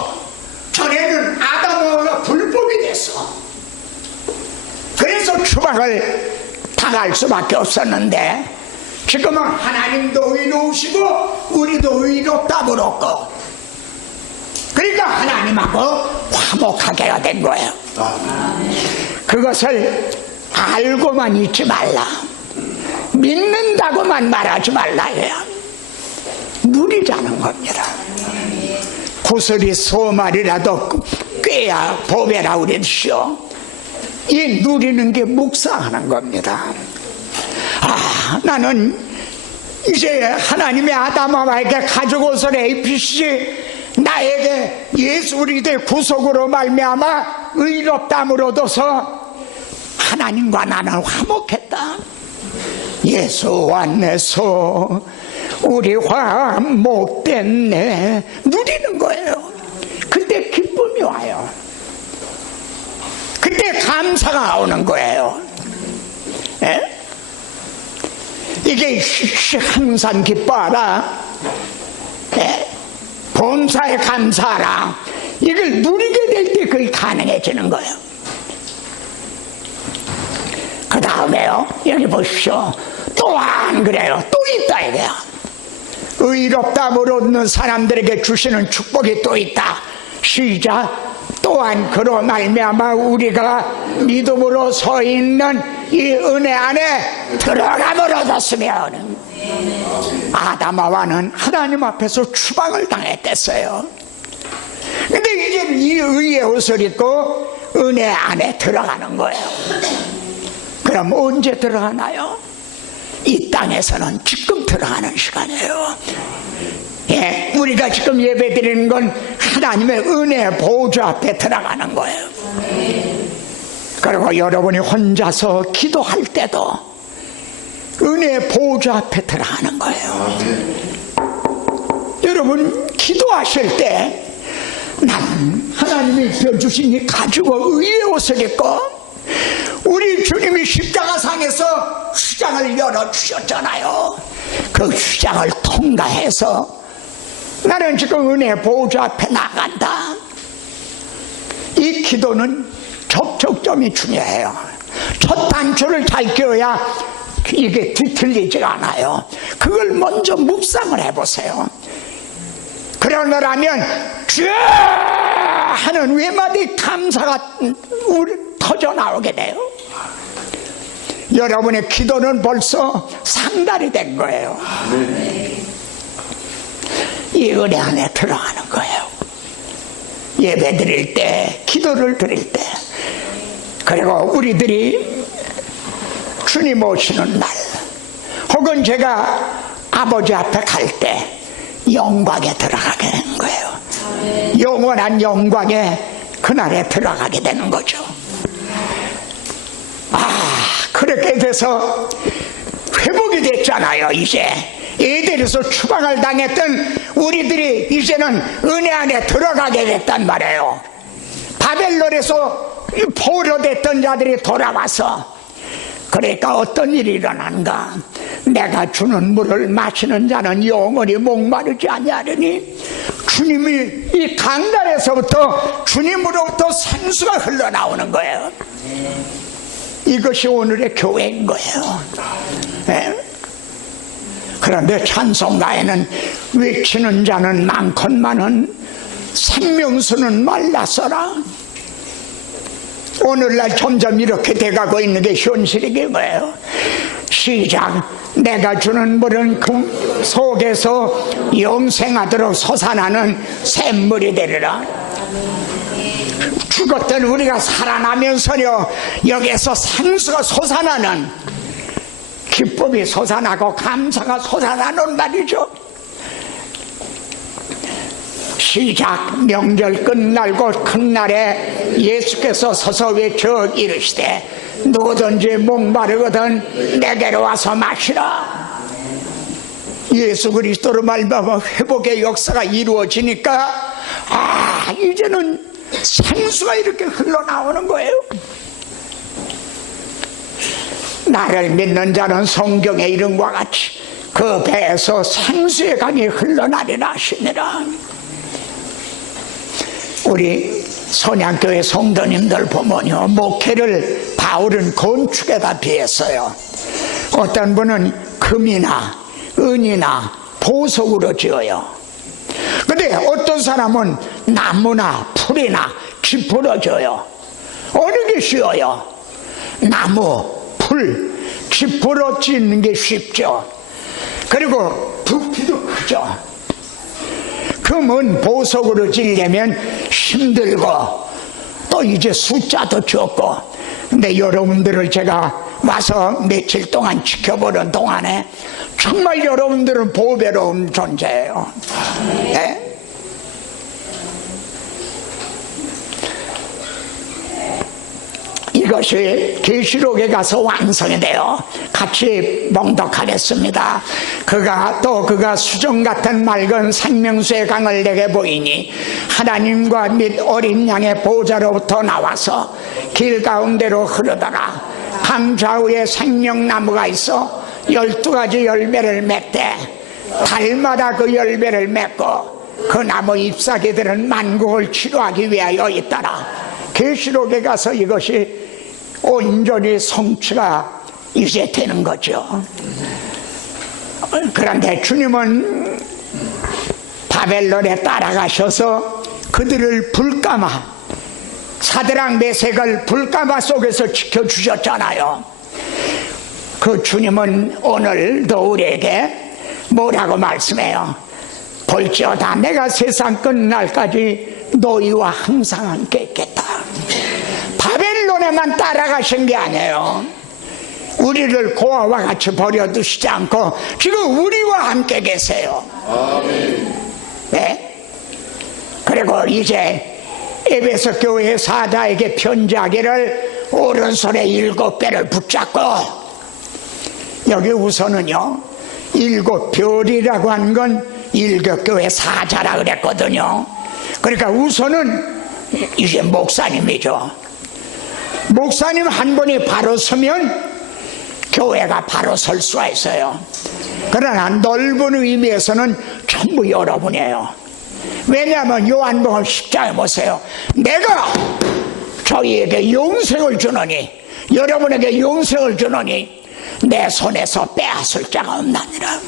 전에는 아담과 불법이 됐어. 그래서 추방을 당할 수밖에 없었는데 지금은 하나님도 의로우시고 우리도 의롭다함을 얻고, 그러니까 하나님하고 화목하게 된 거예요. 그것을 알고만 있지 말라, 믿는다고만 말하지 말라요. 누리자는 겁니다. 구슬이 소말이라도 꿰야 보배라 그랬시오. 이 누리는 게 묵상하는 겁니다. 나는 이제 하나님의 아담에게 가죽옷을 입히시지 나에게 예수 우리들 구속으로 말미암아 의롭다함을 얻어서 하나님과 나는 화목했다. 예수 안에서 우리 화목됐네. 누리는 거예요. 그때 기쁨이 와요. 그때 감사가 오는 거예요. 이게 항상 기뻐하라, 범사에 감사하라, 이걸 누리게 될 때 그게 가능해지는 거예요. 그 다음에요, 여기 보십시오. 또한 그래요. 또 있다 이거야. 의롭다함을 얻는 사람들에게 주시는 축복이 또 있다. 시작. 또한 그로 말미암아 우리가 믿음으로 서 있는 이 은혜 안에 들어감을 얻었으면. 아담하와는 하나님 앞에서 추방을 당했댔어요. 근데 이제 이 의의 옷을 입고 은혜 안에 들어가는 거예요. 그럼 언제 들어가나요? 이 땅에서는 지금 들어가는 시간이에요. 우리가 지금 예배드리는 건 하나님의 은혜 보좌 앞에 들어가는 거예요. 그리고 여러분이 혼자서 기도할 때도 은혜 보좌 앞에 들어가는 거예요. 여러분 기도하실 때 난 하나님이 입혀주신 이 가지고 의의 옷을 입고 우리 주님이 십자가상에서 휘장을 열어주셨잖아요. 그 휘장을 통과해서 나는 지금 은혜 보좌 앞에 나간다. 이 기도는 접촉점이 중요해요. 첫 단추를 잘 끼워야 이게 뒤틀리지가 않아요. 그걸 먼저 묵상을 해보세요. 그러려면 쭉 하는 외마디 감사가 터져 나오게 돼요. 여러분의 기도는 벌써 상달이 된 거예요. 이 은혜 안에 들어가는 거예요. 예배 드릴 때, 기도를 드릴 때, 그리고 우리들이 주님 오시는 날, 혹은 제가 아버지 앞에 갈 때 영광에 들어가게 되는 거예요. 영원한 영광에 그날에 들어가게 되는 거죠. 그렇게 돼서 회복이 됐잖아요. 이제 에덴에서 추방을 당했던 우리들이 이제는 은혜 안에 들어가게 됐단 말이에요. 바벨론에서 포로됐던 자들이 돌아와서, 그러니까 어떤 일이 일어난가? 내가 주는 물을 마시는 자는 영원히 목마르지 아니하리니, 주님이 이 강단에서부터 주님으로부터 생수가 흘러나오는 거예요. 이것이 오늘의 교회인 거예요. 그런데 찬송가에는 외치는 자는 많건만은 생명수는 말랐어라. 오늘날 점점 이렇게 돼가고 있는 게 현실이긴 거예요. 시작. 내가 주는 물은 그 속에서 영생하도록 솟아나는 샘물이 되리라. 죽었던 우리가 살아나면서요, 여기에서 생수가 솟아나는, 기쁨이 솟아나고 감사가 솟아나는 말이죠. 시작. 명절 끝날고 큰 날에 예수께서 서서 외쳐 이르시되 누구든지 목마르거든 내게로 와서 마시라. 예수 그리스도로 말미암아 회복의 역사가 이루어지니까 이제는 생수가 이렇게 흘러나오는 거예요. 나를 믿는 자는 성경의 이름과 같이 그 배에서 생수의 강이 흘러나리라 하시니라. 우리 선양교회 성도님들 보면요, 목회를 바울은 건축에다 비했어요. 어떤 분은 금이나 은이나 보석으로 지어요. 근데 어떤 사람은 나무나 풀이나 짚으로 지어요. 어느 게 쉬워요? 나무, 풀, 짚으로 짓는 게 쉽죠. 그리고 부피도 크죠. 금은 보석으로 지려면 힘들고 또 이제 숫자도 적고. 근데 여러분들을 제가 와서 며칠 동안 지켜보는 동안에 정말 여러분들은 보배로운 존재예요. 네? 이것이 계시록에 가서 완성이 돼요. 같이 봉독하겠습니다. 그가 수정 같은 맑은 생명수의 강을 내게 보이니 하나님과 및 어린 양의 보좌로부터 나와서 길 가운데로 흐르더라. 강 좌우에 생명나무가 있어 12가지 열매를 맺대. 달마다 그 열매를 맺고 그 나무 잎사귀들은 만국을 치료하기 위하여 있더라. 계시록에 가서 이것이 온전히 성취가 이제 되는 거죠. 그런데 주님은 바벨론에 따라가셔서 그들을 불가마, 사드락 메섹을 불가마 속에서 지켜주셨잖아요. 그 주님은 오늘도 우리에게 뭐라고 말씀해요? 볼지어다 내가 세상 끝날까지 너희와 항상 함께 있겠다. 바벨론에만 따라가신 게 아니에요. 우리를 고아와 같이 버려두시지 않고 지금 우리와 함께 계세요. 아멘. 네? 그리고 이제 에베소 교회 사자에게 편지하기를 오른손에 7개를 붙잡고, 여기 우선은요 7별이라고 하는 건 7교회 사자라 그랬거든요. 그러니까 우선은 이제 목사님이죠. 목사님 한 분이 바로 서면 교회가 바로 설 수가 있어요. 그러나 넓은 의미에서는 전부 여러분이에요. 왜냐하면 요한복음 10장에 보세요. 내가 저희에게 영생을 주노니, 여러분에게 영생을 주노니 내 손에서 빼앗을 자가 없나니라.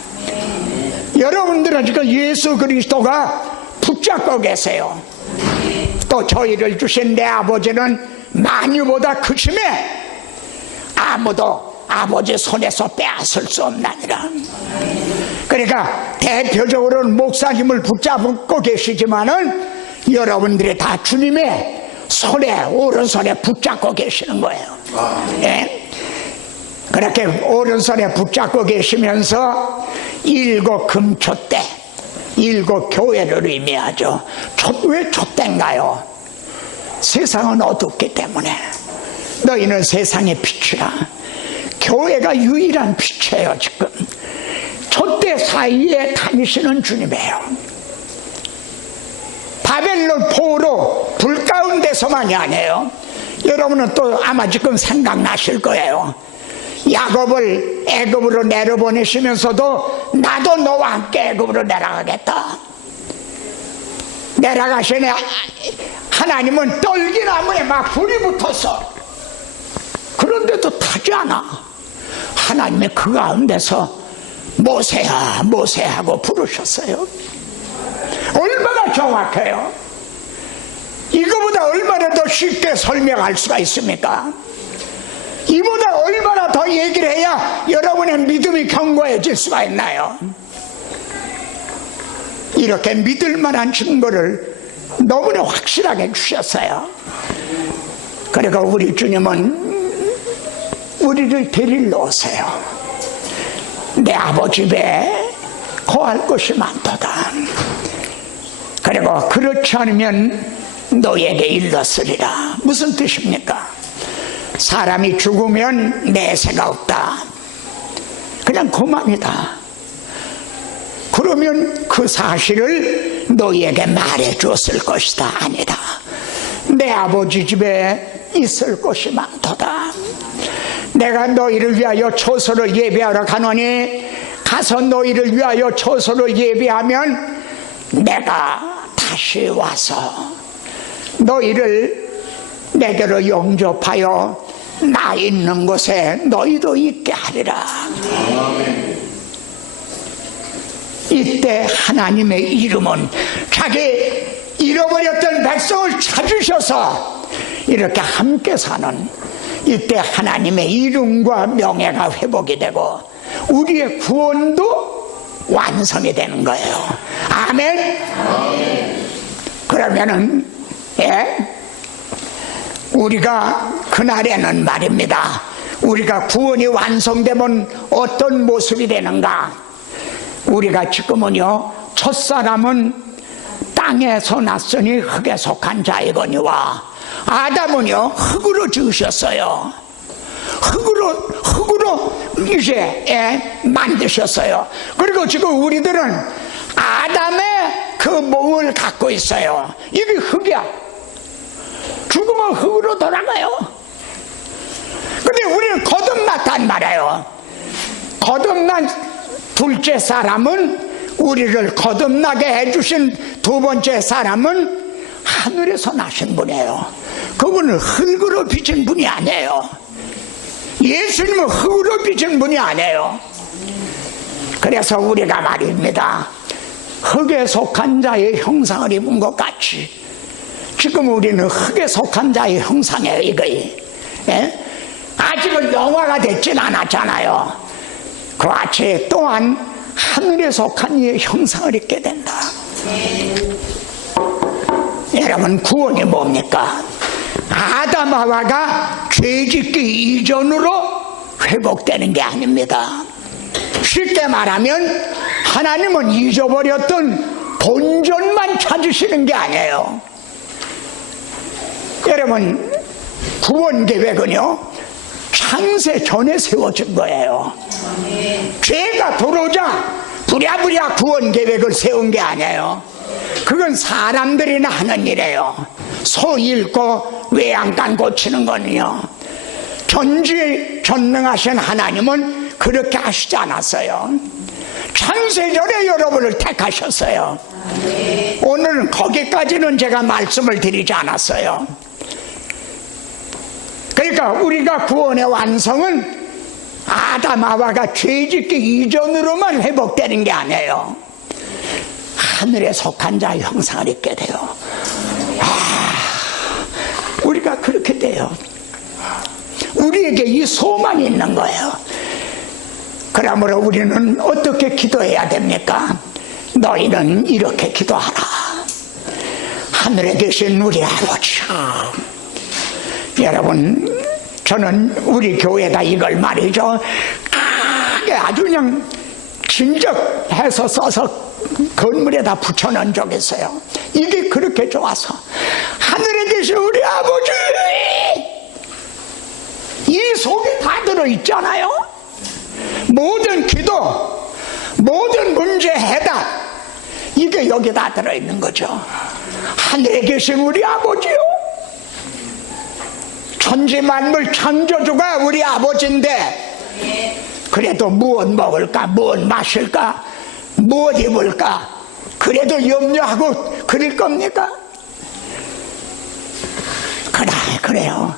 여러분들은 지금 예수 그리스도가 붙잡고 계세요. 또 저희를 주신 내 아버지는 만유보다 크심에 아무도 아버지 손에서 빼앗을 수 없나니라. 그러니까 대표적으로는 목사님을 붙잡고 계시지만은 여러분들이 다 주님의 손에, 오른손에 붙잡고 계시는 거예요. 예? 그렇게 오른손에 붙잡고 계시면서 7 금초 때, 7 교회를 의미하죠. 왜 촛대인가요? 세상은 어둡기 때문에. 너희는 세상의 빛이라. 교회가 유일한 빛이에요. 지금 촛대 사이에 다니시는 주님이에요. 바벨론 포로 불 가운데서만이 아니에요. 여러분은 또 아마 지금 생각나실 거예요. 야곱을 애굽으로 내려보내시면서도 나도 너와 함께 애굽으로 내려가겠다. 내려가시네. 하나님은 떨기나무에 막 불이 붙었어. 그런데도 타지 않아. 하나님의 그 가운데서 모세야 모세야 하고 부르셨어요. 얼마나 정확해요. 이거보다 얼마나 더 쉽게 설명할 수가 있습니까? 이보다 얼마나 더 얘기를 해야 여러분의 믿음이 견고해질 수가 있나요? 이렇게 믿을 만한 증거를 너무나 확실하게 주셨어요. 그리고 우리 주님은 우리를 데리러 오세요. 내 아버지 집에 거할 곳이 많도다. 그리고 그렇지 않으면 너에게 일렀으리라. 무슨 뜻입니까? 사람이 죽으면 내세가 없다. 그냥 그만이다. 그러면 그 사실을 너희에게 말해 주었을 것이다. 아니다. 내 아버지 집에 있을 곳이 많도다. 내가 너희를 위하여 처소를 예비하러 가노니 가서 너희를 위하여 처소를 예비하면 내가 다시 와서 너희를 내게로 영접하여 나 있는 곳에 너희도 있게 하리라. 이때 하나님의 이름은 자기 잃어버렸던 백성을 찾으셔서 이렇게 함께 사는, 이때 하나님의 이름과 명예가 회복이 되고 우리의 구원도 완성이 되는 거예요. 아멘. 그러면은 우리가 그날에는 말입니다, 우리가 구원이 완성되면 어떤 모습이 되는가? 우리가 지금은요, 첫사람은 땅에서 났으니 흙에 속한 자이거니와 아담은요 흙으로 지으셨어요. 흙으로 이제 만드셨어요. 그리고 지금 우리들은 아담의 그 몸을 갖고 있어요. 이게 흙이야. 죽으면 흙으로 돌아가요. 근데 우리는 거듭났단 말이에요. 거듭난 둘째 사람은, 우리를 거듭나게 해주신 두 번째 사람은 하늘에서 나신 분이에요. 그분은 흙으로 빚은 분이 아니에요. 예수님은 흙으로 빚은 분이 아니에요. 그래서 우리가 말입니다, 흙에 속한 자의 형상을 입은 것 같이 지금 우리는 흙에 속한 자의 형상이에요. 이거이, 예? 아직은 영화가 됐진 않았잖아요. 그 같이 또한 하늘에 속한 이의 형상을 입게 된다. 여러분, 구원이 뭡니까? 아담 하와가 죄짓기 이전으로 회복되는 게 아닙니다. 쉽게 말하면 하나님은 잊어버렸던 본전만 찾으시는 게 아니에요. 여러분, 구원 계획은요, 창세 전에 세워진 거예요. 죄가 들어오자 부랴부랴 구원 계획을 세운 게 아니에요. 그건 사람들이나 하는 일이에요. 소 잃고 외양간 고치는 거는요, 전지전능하신 하나님은 그렇게 하시지 않았어요. 창세전에 여러분을 택하셨어요. 오늘은 거기까지는 제가 말씀을 드리지 않았어요. 그러니까 우리가 구원의 완성은 아담 하와가 죄짓기 이전으로만 회복되는 게 아니에요. 하늘에 속한 자의 형상을 입게 돼요. 우리가 그렇게 돼요. 우리에게 이 소망이 있는 거예요. 그러므로 우리는 어떻게 기도해야 됩니까? 너희는 이렇게 기도하라. 하늘에 계신 우리 아버지, 여러분, 저는 우리 교회가 이걸 말이죠, 아주 그냥 진적해서 써서 건물에다 붙여놓은 적이 있어요. 이게 그렇게 좋아서, 하늘에 계신 우리 아버지, 이 속에 다 들어있잖아요. 모든 기도, 모든 문제 해답, 이게 여기 다 들어있는 거죠. 하늘에 계신 우리 아버지요, 천지만물 창조주가 우리 아버지인데, 그래도 무엇 먹을까, 무엇 마실까, 무엇 입을까, 그래도 염려하고 그럴 겁니까? 그래요.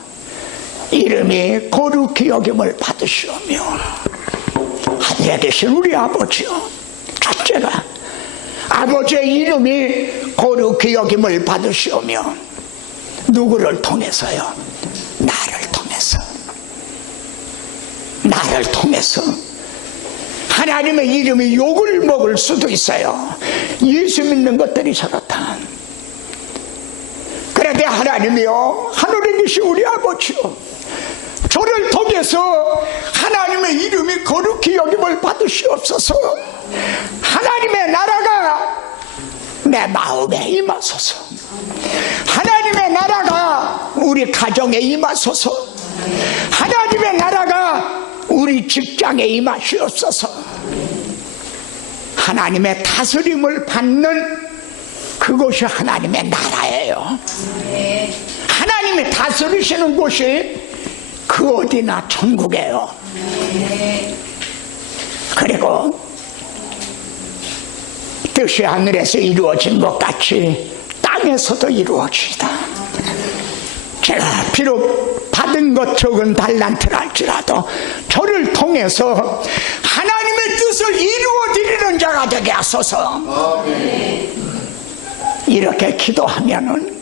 이름이 거룩히 여김을 받으시오며, 하늘에 계신 우리 아버지요, 첫째가 아버지의 이름이 거룩히 여김을 받으시오며, 누구를 통해서요? 나를 통해서. 하나님의 이름이 욕을 먹을 수도 있어요. 예수 믿는 것들이 저렇다. 그런데 하나님이요, 하늘에 계신 우리 아버지요, 저를 통해서 하나님의 이름이 거룩히 여김을 받으시옵소서. 하나님의 나라가 내 마음에 임하소서. 하나님의 나라가 우리 가정에 임하소서. 하나님의 나라가 우리 직장에 임하시옵소서. 하나님의 다스림을 받는 그곳이 하나님의 나라예요. 하나님이 다스리시는 곳이 그 어디나 천국이에요. 그리고 뜻이 하늘에서 이루어진 것 같이 땅에서도 이루어지다. 제가 비록 받은 것 적은 달란트를 할지라도 저를 통해서 하나님의 뜻을 이루어드리는 자가 되게 하소서. 이렇게 기도하면은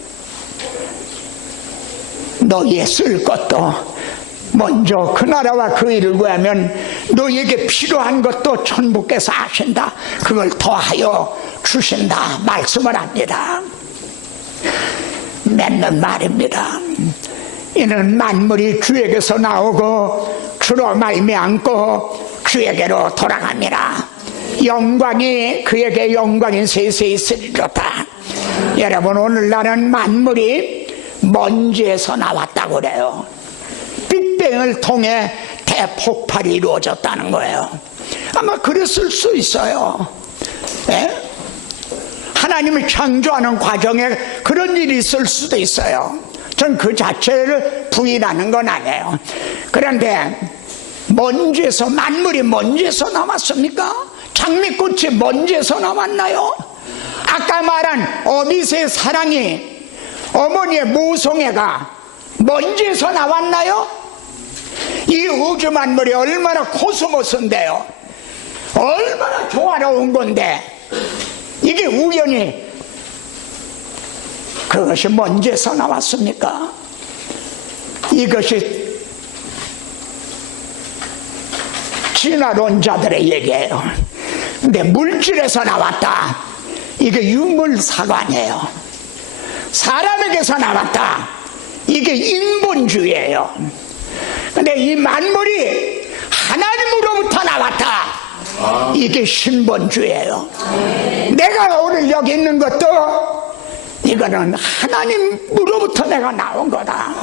너희의 쓸 것도 먼저 그 나라와 그 일을 구하면 너희에게 필요한 것도 천부께서 아신다. 그걸 더하여 주신다 말씀을 합니다. 맺는 말입니다. 이는 만물이 주에게서 나오고 주로 말미암고 주에게로 돌아갑니다. 영광이 그에게 영광인 세세에 있으리로다. 여러분, 오늘날은 만물이 먼지에서 나왔다고 그래요. 빅뱅을 통해 대폭발이 이루어졌다는 거예요. 아마 그랬을 수 있어요. 네? 하나님이 창조하는 과정에 그런 일이 있을 수도 있어요. 전 그 자체를 부인하는 건 아니에요. 그런데 먼지에서, 만물이 먼지에서 나왔습니까? 장미꽃이 먼지에서 나왔나요? 아까 말한 어빗의 사랑이, 어머니의 모성애가 먼지에서 나왔나요? 이 우주 만물이 얼마나 코스모스인데요, 얼마나 조화로운 건데 이게 우연히 그것이 먼지에서 나왔습니까? 이것이 진화론자들의 얘기예요. 근데 물질에서 나왔다, 이게 유물사관이에요. 사람에게서 나왔다, 이게 인본주의예요. 근데 이 만물이 하나님으로부터 나왔다, 이게 신본주의예요. 내가 오늘 여기 있는 것도 이거는 하나님으로부터 내가 나온 거다.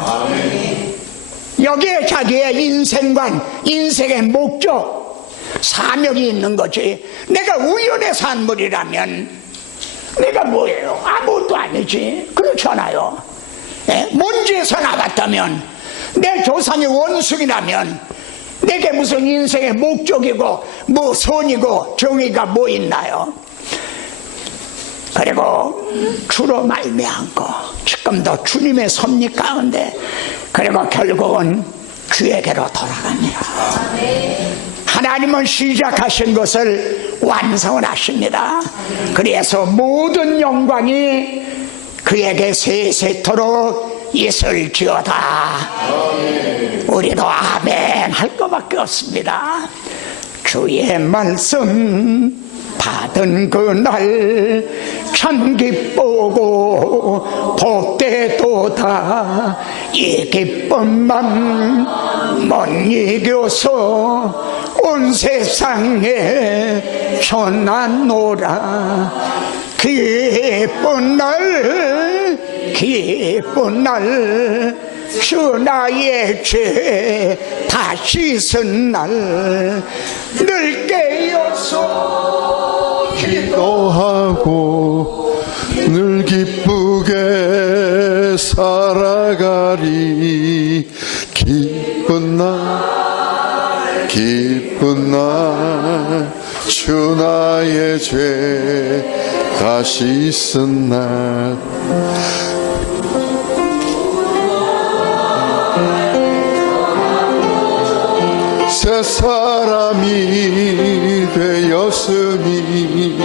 여기에 자기의 인생관, 인생의 목적, 사명이 있는 거지. 내가 우연의 산물이라면 내가 뭐예요? 아무것도 아니지. 그렇잖아요. 먼지에서 나왔다면, 내 조상이 원숭이라면 내게 무슨 인생의 목적이고 뭐 선이고 정의가 뭐 있나요? 그리고 주로 말미암은 거, 지금도 주님의 섭리 가운데, 그리고 결국은 주에게로 돌아갑니다. 하나님은 시작하신 것을 완성을 하십니다. 그래서 모든 영광이 그에게 세세토록 있을지어다. 우리도 아멘 할 것밖에 없습니다. 주의 말씀 받은 그날 참 기쁘고 복되도다. 이 기쁨만 못 이겨서 온 세상에 전하노라. 기쁜 날 주 나의 죄 다 씻은 날 늘 깨어서 기도하고 늘 기쁘게 살아가리. 기쁜 날 주 나의 죄 다 씻은 날. 새 사람이 되었으니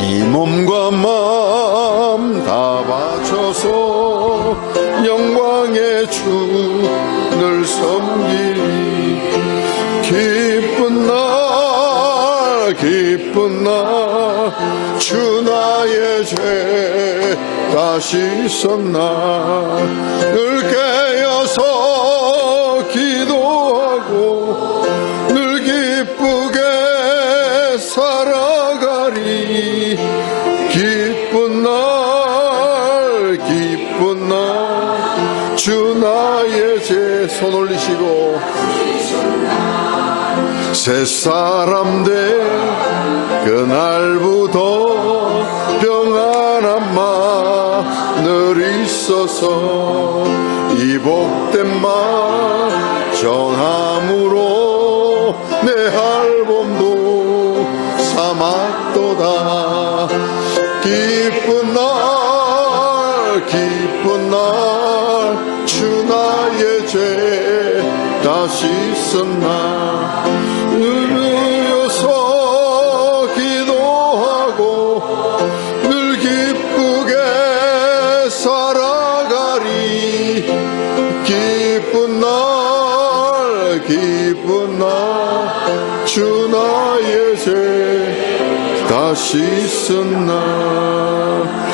이 몸과 마음 다 바쳐서 영광의 주를 섬기리. 기쁜 날 주 나의 죄 다 씻었나. 늘 깨어서 기도하고 늘 기쁘게 살아가리. 기쁜 날 주 나의 죄. 손 올리시고 새 사람 된 그날부터 평안한 마늘 있어서 이 복된 마 정함으로 내 할멈도 삼았도다. 기쁜 날 주 나의 죄 다 씻었나. 누려서 기도하고 늘 기쁘게 살아가리. 기쁜 날 주 나의 죄 다 씻은 날.